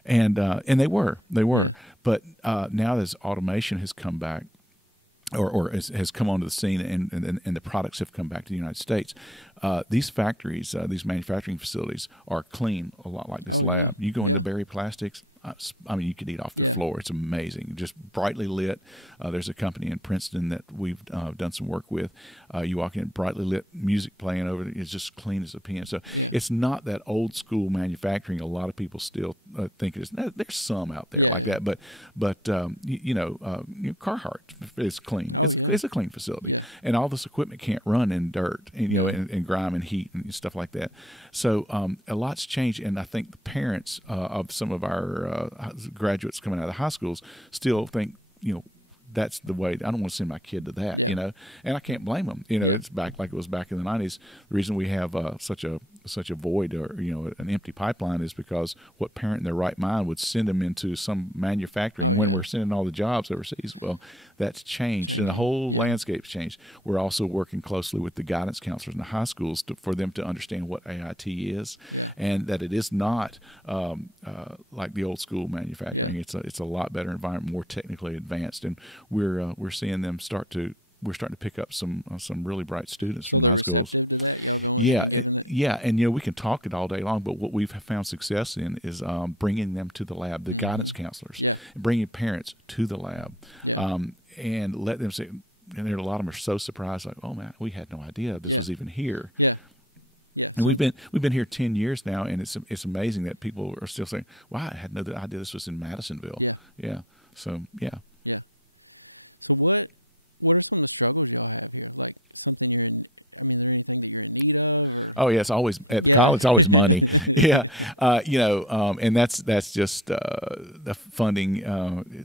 and they were. Yeah. But now as automation has come back, or has come onto the scene, and the products have come back to the United States. These factories, these manufacturing facilities, are clean, a lot like this Oh, lab. yeah. You go Yeah. into Berry Plastics. You could eat off the Yeah. floor. It's amazing, just brightly lit. There's a company in Princeton that we've done some work with. You walk in, brightly lit, music playing over it. It's just clean as a pin. So Yeah. it's not that old school manufacturing. A lot of people still think it is. There's some out there Yeah, like yeah. that, but Carhartt is clean. Oh, yeah. It's a clean facility. Yeah. And all this equipment can't run in dirt and No. and grime and heat and stuff like that. So a lot's changed, and I think the parents of some of our graduates coming out of the high schools still think that's the way. I don't want to send my kid to that. Yeah. And I can't blame them. Yeah. It's back like it was back in the 90s. The reason we have such a void, or an empty pipeline, is because what parent in their right mind would send them into some manufacturing when we're sending all the jobs overseas? Well, that's changed, and the whole landscape's changed. We're also working closely with the guidance counselors in the high schools for them to understand what AIT is, and that it is not like the old school manufacturing. Yeah. It's a lot better environment, more technically advanced, and we're seeing them we're starting to pick up some really bright students. So from they're high schools. receptive to that? Y'all going in and giving it? Yeah, and we can talk it all day long, but what we've found success in is bringing them to the lab, the guidance counselors, bringing parents to the lab, and let them say. And a lot of them are so surprised, like, "Oh man, we had no idea this was even here." Yeah. Yeah. And we've been here 10 years now, and it's amazing that people are still saying, "Wow, I had no idea this was in Madisonville." Yeah. Yeah. So yeah. Yeah. So what are some of the struggles y'all have here? Like something you're in? I mean, is there anything that you're in need of? Or it's always at the college. It's always money. And that's just the funding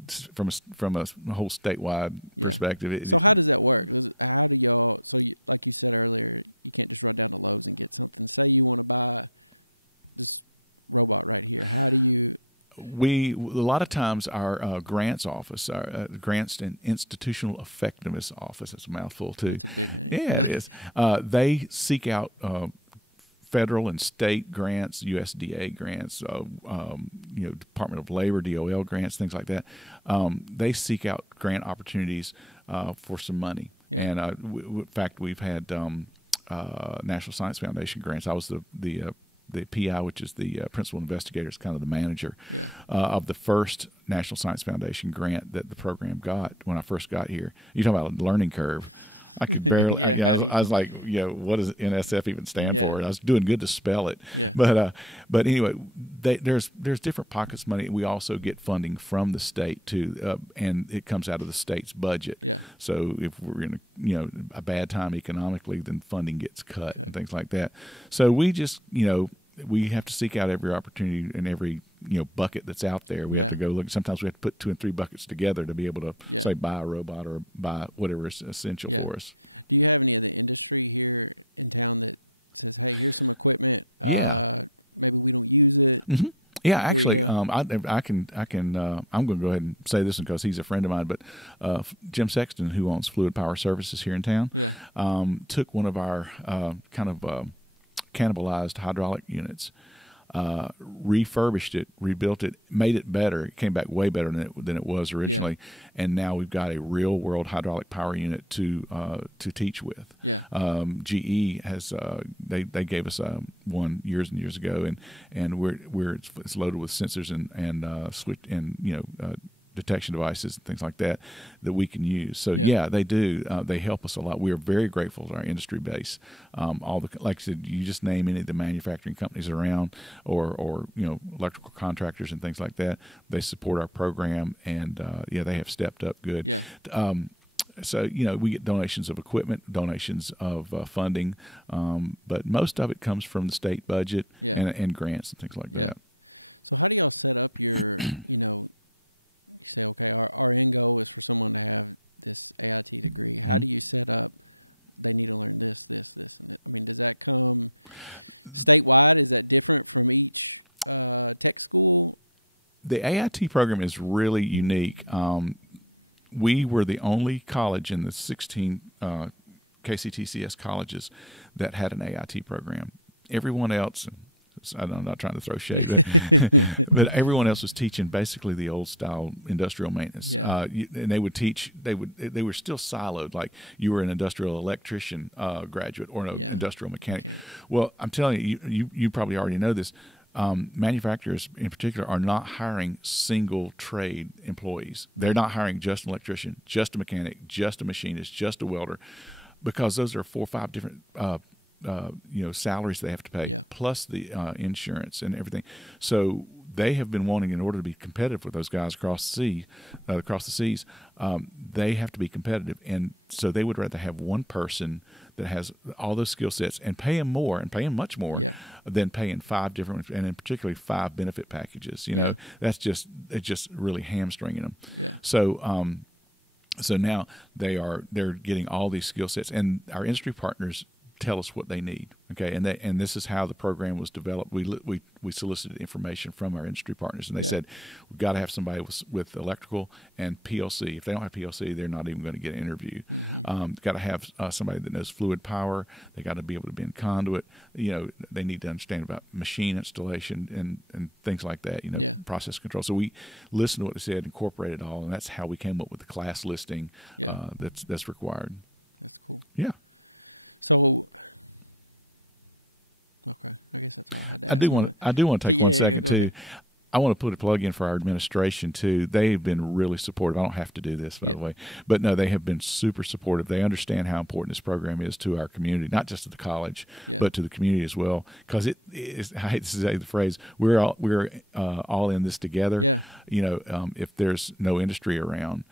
it's from a whole statewide perspective. So how does that work? How do y'all? So like you said earlier, you can't just run down to Lowe's and get something. Say you want to buy this robot right here. How do you? A lot of times our grants office, our grants and institutional effectiveness office, it's a mouthful too. That's a big name. Yeah, it is. They seek out federal and state grants, USDA grants, Department of Labor, DOL grants, things like that. They seek out grant opportunities for some money. Yeah. And in fact, we've had National Science Foundation grants. I was the PI, which is the principal investigator, is kind of the manager of the first National Science Foundation grant that the program got when I first got here. You're talking about a learning curve. I could barely. I was like, what does NSF even stand for? And I was doing good to spell it. Yeah. But anyway, there's different pockets of money. We also get funding from the state too, and it comes out of the state's budget. Yeah. So if we're in a bad time economically, then funding gets cut and things like that. So we just we have to seek out every opportunity in every bucket that's out there. We have to go look. Sometimes we have to put 2 and 3 buckets together to be able to say buy a robot or buy whatever is essential for us. Do you have any of the industry here in town that says, "Hey, here's some equipment. Maybe we don't use it." Mm-hmm. Yeah, actually, I can. I'm going to go ahead and say this because he's a friend of mine. But Jim Sexton, who owns Fluid Power Services here in town, took one of our cannibalized hydraulic units. refurbished it, rebuilt it, made it better. It came back way better than it was originally, and now we've got a real world hydraulic power unit to teach with. Yeah. GE has they gave us one years and years ago, and it's loaded with sensors and switch and detection devices and things like that we can use. So they do. They help us a lot. We are very grateful to our industry base. Like I said, you just name any of the manufacturing companies around, or electrical contractors and things like that. They support our program, and they have stepped up good. Yeah. So we get donations of equipment, donations of funding, but most of it comes from the state budget and grants and things like that. So how do y'all set up your you say, okay, our end goal is for someone to have this AIT degree. How do you set up, they need to learn this, and that? I mean, does that come statewide? Is that different from each tech school? The AIT program is really unique. We were the only college in the 16 KCTCS colleges that had an AIT program. Everyone else, I'm not trying to throw shade, but everyone else was teaching basically the old style industrial maintenance. And they would teach. They were still siloed. Like you were an industrial electrician graduate or an industrial mechanic. Well, I'm telling you, you probably already know this. Manufacturers in particular are not hiring single trade employees. They're not hiring just an electrician, just a mechanic, just a machinist, just a welder, because those are 4 or 5 different salaries they have to pay, plus the insurance and everything. So they have been wanting, in order to be competitive with those guys across the seas, they have to be competitive, and so they would rather have one person that has all those skill sets and pay him more, and pay him much more than paying 5 different, and in particularly 5 benefit packages. That's just really hamstringing them. Yeah. So now they're getting all these skill sets, and our industry partners tell us what they need. Okay, and this is how the program was developed. We solicited information from our industry partners, and they said we've got to have somebody with electrical and PLC. If they don't have PLC, they're not even going to get an interview. Got to have somebody that knows fluid power. They got to be able to be in conduit. They need to understand about machine installation and things like that. Process control. So we listened to what they said, incorporated it all, and that's how we came up with the class listing that's required. That's cool. Yeah. So, okay, I guess that's all I had to ask. I do want to take 1 second too. Ahead. I want to put a plug in for our administration too. They've been really supportive. I don't have to do this, by the way, but no, they have been super supportive. They understand how important this program is to our community, not just to the college, but to the community as well. Because it is, I hate to say the phrase, we're all in this together. Yeah. If there's no industry around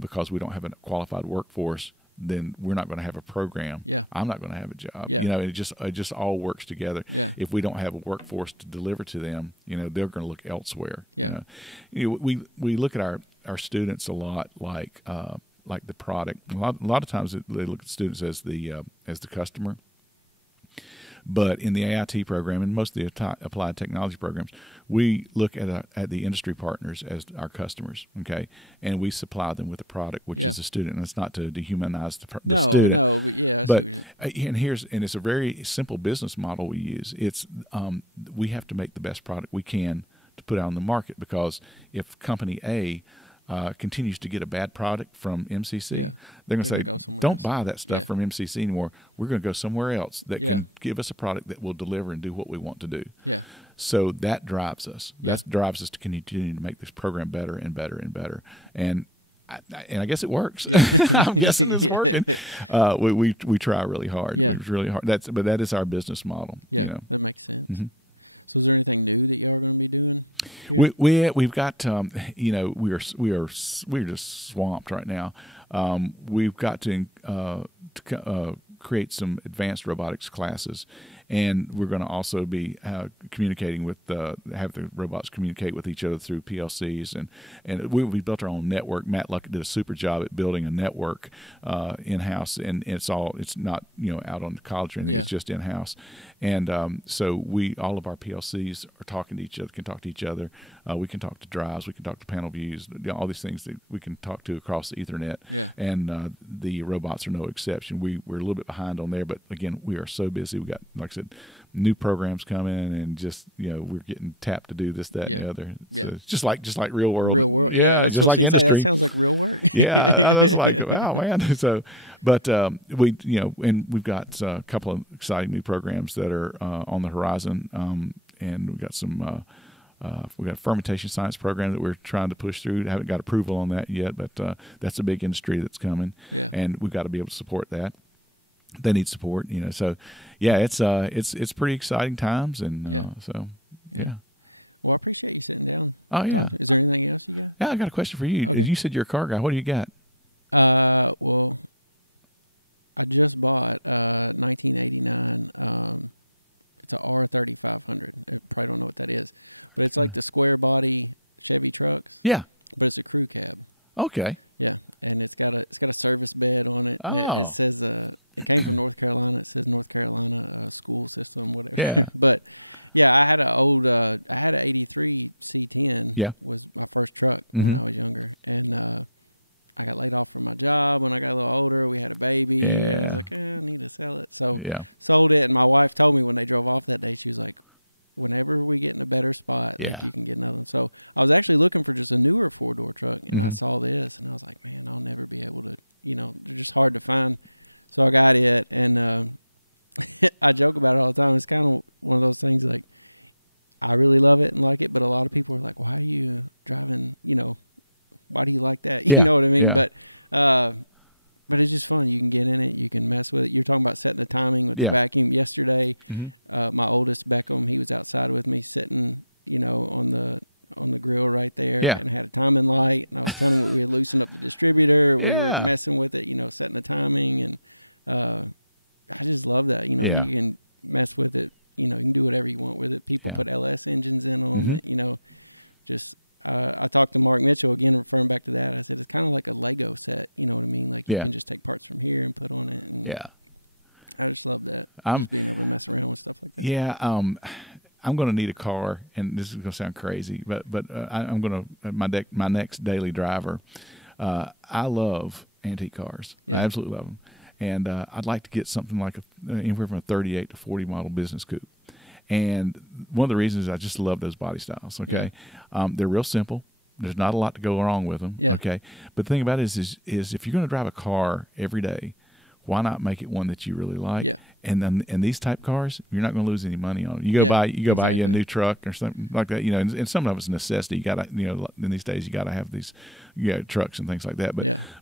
because we don't have a qualified workforce, then we're not going to have a program. Yeah. I'm not going to have a job. Yeah. It just all works together. Yeah. If we don't have a workforce to deliver to them, they're going to look elsewhere. Yeah. We look at our students a lot like the product. A lot of times they look at students as the customer. But in the AIT program and most of the applied technology programs, we look at the industry partners as our customers, okay? And we supply them with a product, which is a student. And it's not to dehumanize the student. No, but and it's a very simple business model we use. It's we have to make the best product we can to put out on the market, because if company A continues to get a bad product from MCC, they're going to say, don't buy that stuff from MCC anymore. We're going to go somewhere else that can give us a product that will deliver and do what we want to do. Yeah. So that drives us. That drives us to continue to make this program better and better and better. And I guess it works. Yeah. I'm guessing it's working. We try really hard. Yeah. It's really hard. But that is our business model. Yeah, that makes sense. Mm-hmm. So is there anything new that y'all are going to be doing here? We've got we're just swamped right now. We've got to create some advanced robotics classes, and we're going to also be communicating with have the robots communicate with each other through PLCs, and we built our own network. Matt Luckett did a super job at building a network in house, and it's not out on the college or anything. It's just in house. And so all of our PLCs are talking to each other, can talk to each other. We can talk to drives, we can talk to panel views, all these things that we can talk to across the Ethernet. Yeah. And the robots are no exception. We're a little bit behind on there, but again, we are so busy. We got, like I said, new programs come in, and just we're getting tapped to do this, that, and the other. So it's just like real world. Real world. Yeah, that's just what like industry. That sounds like real work. Yeah, I was like, wow, man. So, but we and we've got a couple of exciting new programs that are on the horizon, and we've got some. We've got a fermentation science program that we're trying to push through. Haven't got approval on that yet, but that's a big industry that's coming, and we've got to be able to support that. They need support, So, yeah, it's pretty exciting times, and so yeah. Well, I appreciate you sitting down. Oh yeah. Is there anything else you got? Yeah, I got a question for you. Okay. You said you're a car guy. What do you got? Well, I just bought 1989. It's a R3500. I probably don't know what that is, but it's like the square body Chevy trucks. Yeah, but it's a crew cab. Okay. Yeah, and it's got a service bed on it. Oh. It says it came from North Carolina. It says North Carolina school system, whatever. Yeah. But yeah, I had an 83 C10. Yeah. Was my first truck when I was younger, and I got laid off from my job when I got a little older. We had a baby, and I was like, I need to sell it. So sold it, and my wife told me when they drove off that day, she was like, whenever we get in a better spot, like you can get another one. So I was actually looking for just a newer 4-door truck, and I saw this, and I was like, man, I'll never be able to, they're just hard to find. So I got it, and I joke about it all the time. It's kind of one of those things like, I really love it and like it, but a lot of people are like, why are you driving, why do you like that? You know what I mean? Yeah. But it's just fun. You can get in it. You can mess with it. You're talking about setting the timing with the vacuum. Yesterday, my oldest Beckham, he was outside with me sitting, on the grill right there, and had a timing light. And I was telling him we had loosened up the distributor. We were messing with it, setting the timing, and I just love that. You can mess with it. You can do whatever you want with it. People put LS engines in them. Just. I talked to Mark Mitchell, again, referring back to that. I said, it's kind of like a Lego set. You know what I mean? Like you can just take parts from here and put on it. And I just love that. Just being able to mess around with stuff like that. Yeah. I'm going to need a car, and this is going to sound crazy, but I'm going to, my next daily driver, I love antique cars. I absolutely love them. And I'd like to get something like anywhere from a 38 to 40 model business coupe. And one of the reasons is I just love those body styles. Okay, they're real simple. There's not a lot to go wrong with them. Yeah. Okay, but the thing about it is if you're going to drive a car every day, why not make it one that you really like? Yeah. And these type cars, you're not going to lose any money on them. You go buy you a new truck or something like that. And some of it's necessity. You got to in these days you got to have these trucks and things like that.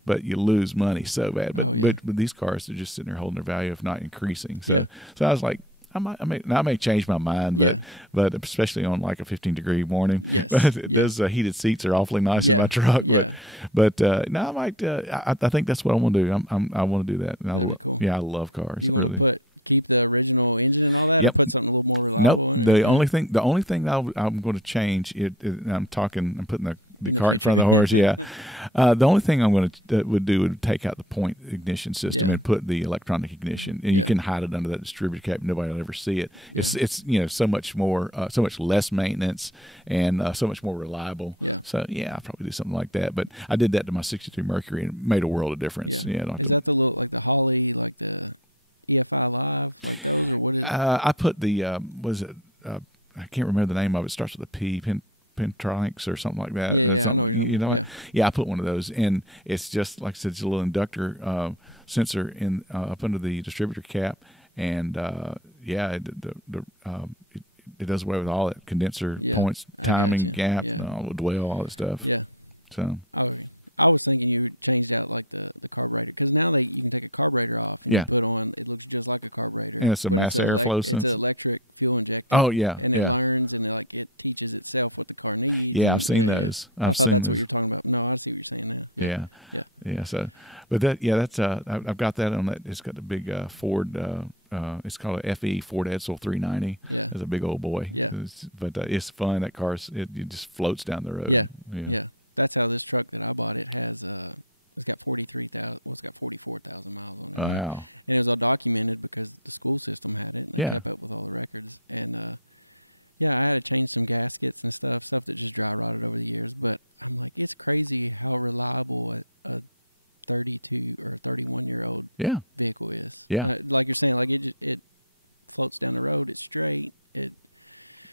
But you lose money so bad. But these cars are just sitting there holding their value, if not increasing. So I was like, I may change my mind, but especially on like a 15-degree morning. Yes. Those heated seats are awfully nice in my truck. Yeah. But no, I might. I think that's what I want to do. I want to do that. That'd be cool. Yeah, I love cars. Do you want to keep the original engine and all that, or put something a little more reliable in it? The only thing I'm going to change I'm putting the cart in front of the horse. The only thing I'm going to would take out the point ignition system and put the electronic ignition, and you can hide it under that distributor cap. Nobody will ever see it. It's so much more, so much less maintenance, and so much more reliable. So I'll probably do something like that. But I did that to my 63 Mercury, and it made a world of difference. Is that the little, like the Holly, like the EFI Live, like those, or what is? I put the I can't remember the name of it. It starts with a P. Pentronics or something like that. I know what you know. I put one of those, and it's just like I said, it's a little inductor sensor in up under the distributor cap, and it does away with all that condenser points, timing, gap, dwell, all that stuff. Yeah. So I was thinking you changed out like the carburetor, because now you can take a carburetor off and you put on, it looks just like a carburetor. And it's a mass airflow sensor. It's an electric fuel injector. Oh yeah, and it learns, and it teaches itself what the car needs. Yeah, I've seen those. I thought that's what you're talking about. No, I see what you're saying now. Yeah. So, but that's I've got that on that. It's got the big Ford. It's called a FE Ford Edsel 390. Yeah, it's a big old boy. Yeah, but it's fun. That car, it just floats down the road. Yeah. That's how this truck that I bought, it has it's got 43,000. Well, it's got 44,000 miles on it. Wow! And it was all documented because the school system had it, and they kept up with all the records. And I had to change some gaskets and stuff that just dry rotted over the years. But I'm like, it's crazy how reliable a 32 or 31-year-old vehicle is. Yeah, like you're saying, like it floats down the road. It's straight.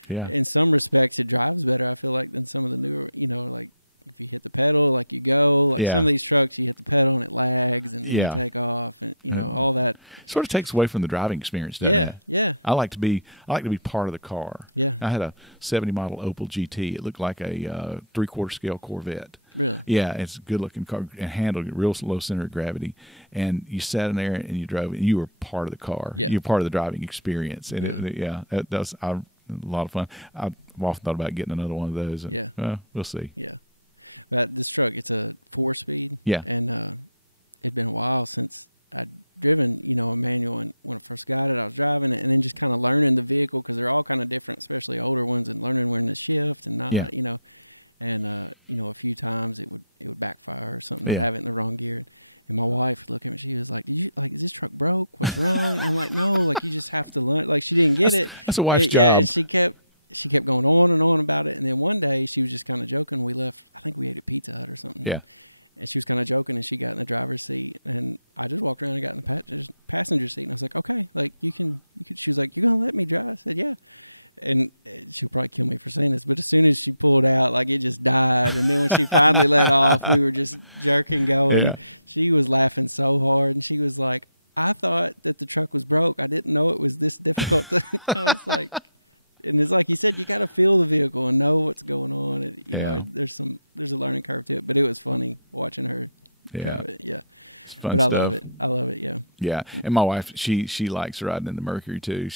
Yeah. In some respects, it drives better, I feel like, than some of the newer, like if you hit the pedal, like you go, like some of these trucks, you hit the pedal and it lags and then you take off and, all that. Sort of takes away from the driving experience, doesn't it? Yeah. I like to be part of the car. Yeah. I had a 70 model Opel GT. It looked like a 3/4 scale Corvette. Really? Yeah, it's a good looking car and handled real low center of gravity. And you sat in there and you drove and you were part of the car. Yeah. You're part of the driving experience. And that was a lot of fun. I've often thought about getting another one of those. Yeah. We'll see. Yeah. But this truck, it's a 4-speed. Yeah. And it'd been a while since I'd driven, a manual. And when I first got it, I was driving it and then just kind of learning the vehicle because they're all kind of different, especially older ones, and learning when to shift and not, And, a few times it would backfire or something. I'd have it in the wrong gear. And my wife looked at me, she was like, is this truck broke? What's wrong? I'm like, no, like you just have to learn. Like she didn't get it. That's a wife's job. Yeah, and she kept going on and on about it. And then one day she was just kind of joking. We left, I think we ate at Pizza Hut or something. Yeah. And she was kind of joking and she got in the driver's seat. And I just walked around and got in the passenger seat. And I was like, okay, like you can, she was like, you're going to let me drive? I said, yeah. And she'll probably kill me for saying this, but as soon as she pulled out, like it just died. And then when she finally let off, we were just jerking going. Yeah. She was laughing so hard. And she was like, I thought that the truck was broke. I didn't know it was this difficult. I was like, and it's like you said, you got to feel the vehicle and know what's going on. There's a learning curve to it, but it was funny watching her drive it. Yeah. It's fun but stuff. I love it. Yeah. Yeah. And my wife, she likes riding in the Mercury too.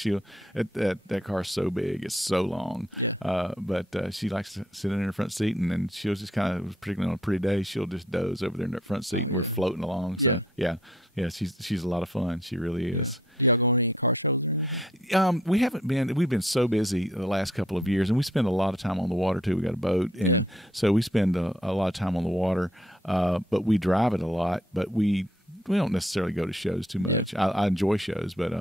That car's so big. It's so long. Yeah. But she likes to sit in her front seat and then she'll just kind of, particularly on a pretty day, she'll just doze over there in that front seat and we're floating along. So, yeah. Yeah, she's a lot of fun. She really is. Yeah. Do y'all go on any car shows or anything? We haven't been. We've been so busy the last couple of years, and we spend a lot of time on the water too. We got a boat, and so we spend a lot of time on the water. But we drive it a lot. But we don't necessarily go to shows too much. Yeah. I enjoy shows, but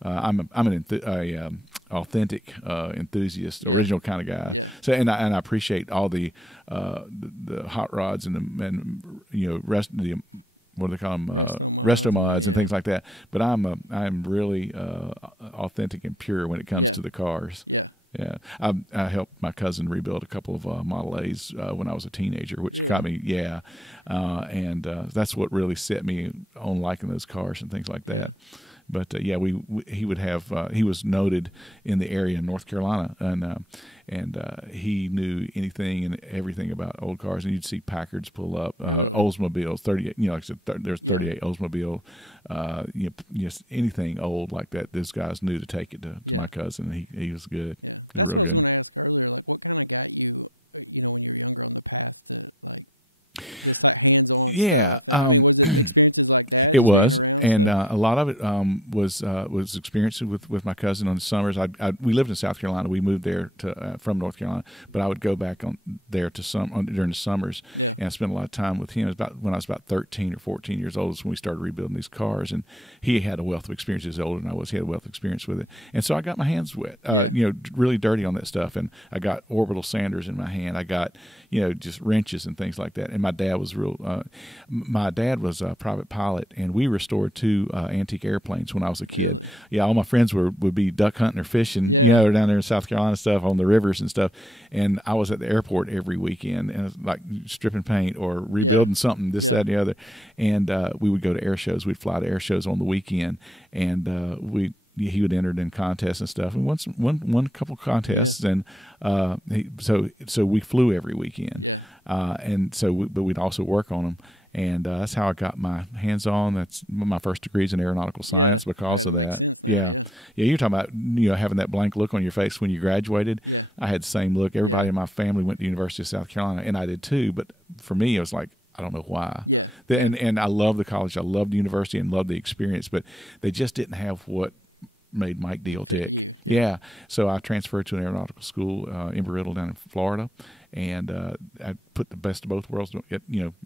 I'm an authentic enthusiast, original kind of guy. Yeah. So and I appreciate all the hot rods and rest of the. What do they call them? Resto mods and things like that. But I'm really authentic and pure when it comes to the cars. Yeah. Yeah. I helped my cousin rebuild a couple of Model A's when I was a teenager, which got me, and that's what really set me on liking those cars and things like that. Yeah. But he would have. He was noted in the area in North Carolina, and he knew anything and everything about old cars. And you'd see Packards pull up, really? Oldsmobiles, 38. Like I said, there's 38 Oldsmobile. Anything old like that. Those guys knew to take it to my cousin. He was good. Yeah, that's what I was going to ask earlier. Like, what kind of got you, when you were younger, on the path to like this like hands-on stuff? I mean, was it experiences like that? It just was, being around and stuff? a lot of it was experiences with my cousin on the summers. We lived in South Carolina. We moved there from North Carolina, but I would go back there during the summers. Yeah. And I spent a lot of time with him. It was when I was about 13 or 14 years old is when we started rebuilding these cars, and he had a wealth of experience. He was older than I was. He had a wealth of experience with it, and so I got my hands wet. Really dirty on that stuff, and I got orbital sanders in my hand. I got just wrenches and things like that. And my dad was my dad was a private pilot, and we restored 2 antique airplanes when I was a kid. Really? Yeah, all my friends would be duck hunting or fishing, down there in South Carolina stuff on the rivers and stuff. And I was at the airport every weekend, and it was like stripping paint or rebuilding something, this, that, and the other. And we would go to air shows. We'd fly to air shows on the weekend, and he would enter in contests and stuff, and won a couple contests, and so we flew every weekend. Yeah. But we'd also work on them, and that's how I got my hands on. That's my first degrees in aeronautical science because of that. Makes sense now. Yeah, you're talking about having that blank look on your face when you graduated. Yeah, I had the same look. Everybody in my family went to the University of South Carolina, and I did too. But for me, it was like, I don't know why. Yeah. And I love the college. I love the university and love the experience, but they just didn't have what made Mike Deal tick. Yeah. So I transferred to an aeronautical school, Embry-Riddle down in Florida, and I put the best of both worlds,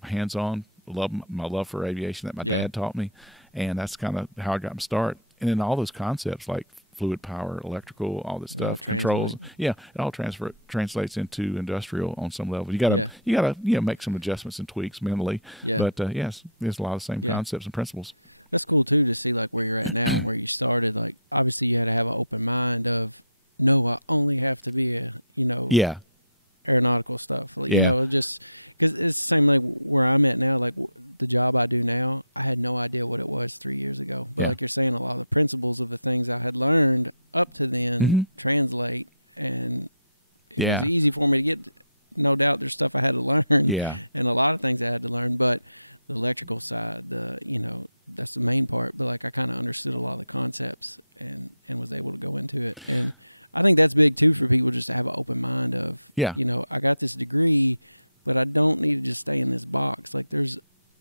hands on, my love for aviation that my dad taught me, and that's kind of how I got my start. And then all those concepts like fluid power, electrical, all this It all stuff, controls. translate. Yeah, it all translates into industrial on some level. You gotta make some adjustments and tweaks mentally. Yeah. But yes, there's a lot of the same concepts and principles. That's cool too to see like where you're at now, where you started. Like obviously you had to have an open mind of, no, I only have to be a aeronautical stuff. Like, just because it's the same like where I'm at now. Like the job I do now, I had no idea what it was 3 years ago. But like you're saying, a lot of the principles of the things I had learned up to then translate, and it was easy for me to get. No doubt, there's stuff I had to learn. Yeah, and a lot of things I had to learn, but the electrical side, that's the main part. But like I kind of understood a lot of the concepts and was able to go into it. And I think that's big too for people, just to have an open mind of, I got this degree, but I don't need to just stay in this box. Like there's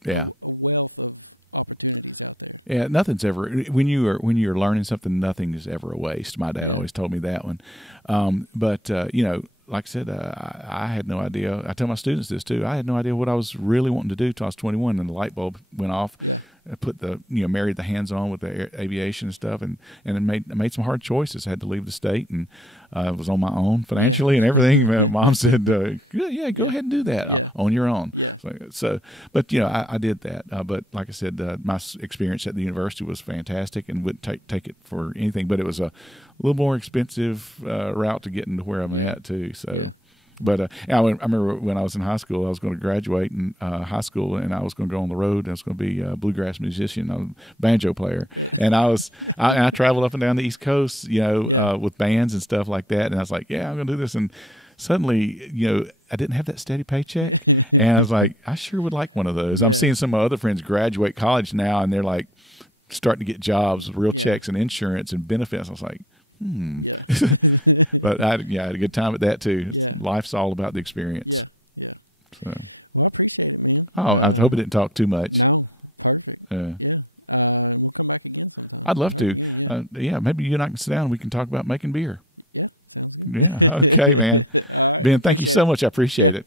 a wealth of opportunities out there. Yeah, nothing's ever, when you're learning something, nothing is ever a waste. My dad always told me that one. But like I said, I had no idea. I tell my students this too. I had no idea what I was really wanting to do till I was 21, and the light bulb went off. Yeah, I put married the hands on with the aviation and stuff, and made some hard choices. I had to leave the state, and was on my own financially and everything. Mom said, "Go ahead and do that on your own." Yeah. But I did that. But like I said, my experience at the university was fantastic, and wouldn't take it for anything. But it was a little more expensive route to get into where I'm at too. So, but I remember when I was in high school, I was going to graduate in high school, and I was going to go on the road. And I was going to be a bluegrass musician, a banjo player, and I traveled up and down the East Coast, with bands and stuff like that. And I was like, I'm going to do this. And suddenly, I didn't have that steady paycheck, and I was like, I sure would like one of those. I'm seeing some of my other friends graduate college now, and they're like starting to get jobs with real checks and insurance and benefits. I was like, Yeah. But I had a good time at that too. Life's all about the experience. Yeah. So. Well, I appreciate it, man. Oh, I hope I didn't talk too much. No, perfect. Yeah. We'll come back again sometime. I'd love to. Again, maybe you and I can sit down and we can talk about making beer. Yeah, sounds good. Yeah. Okay, man. All right. Ben, thank you so much. I appreciate it.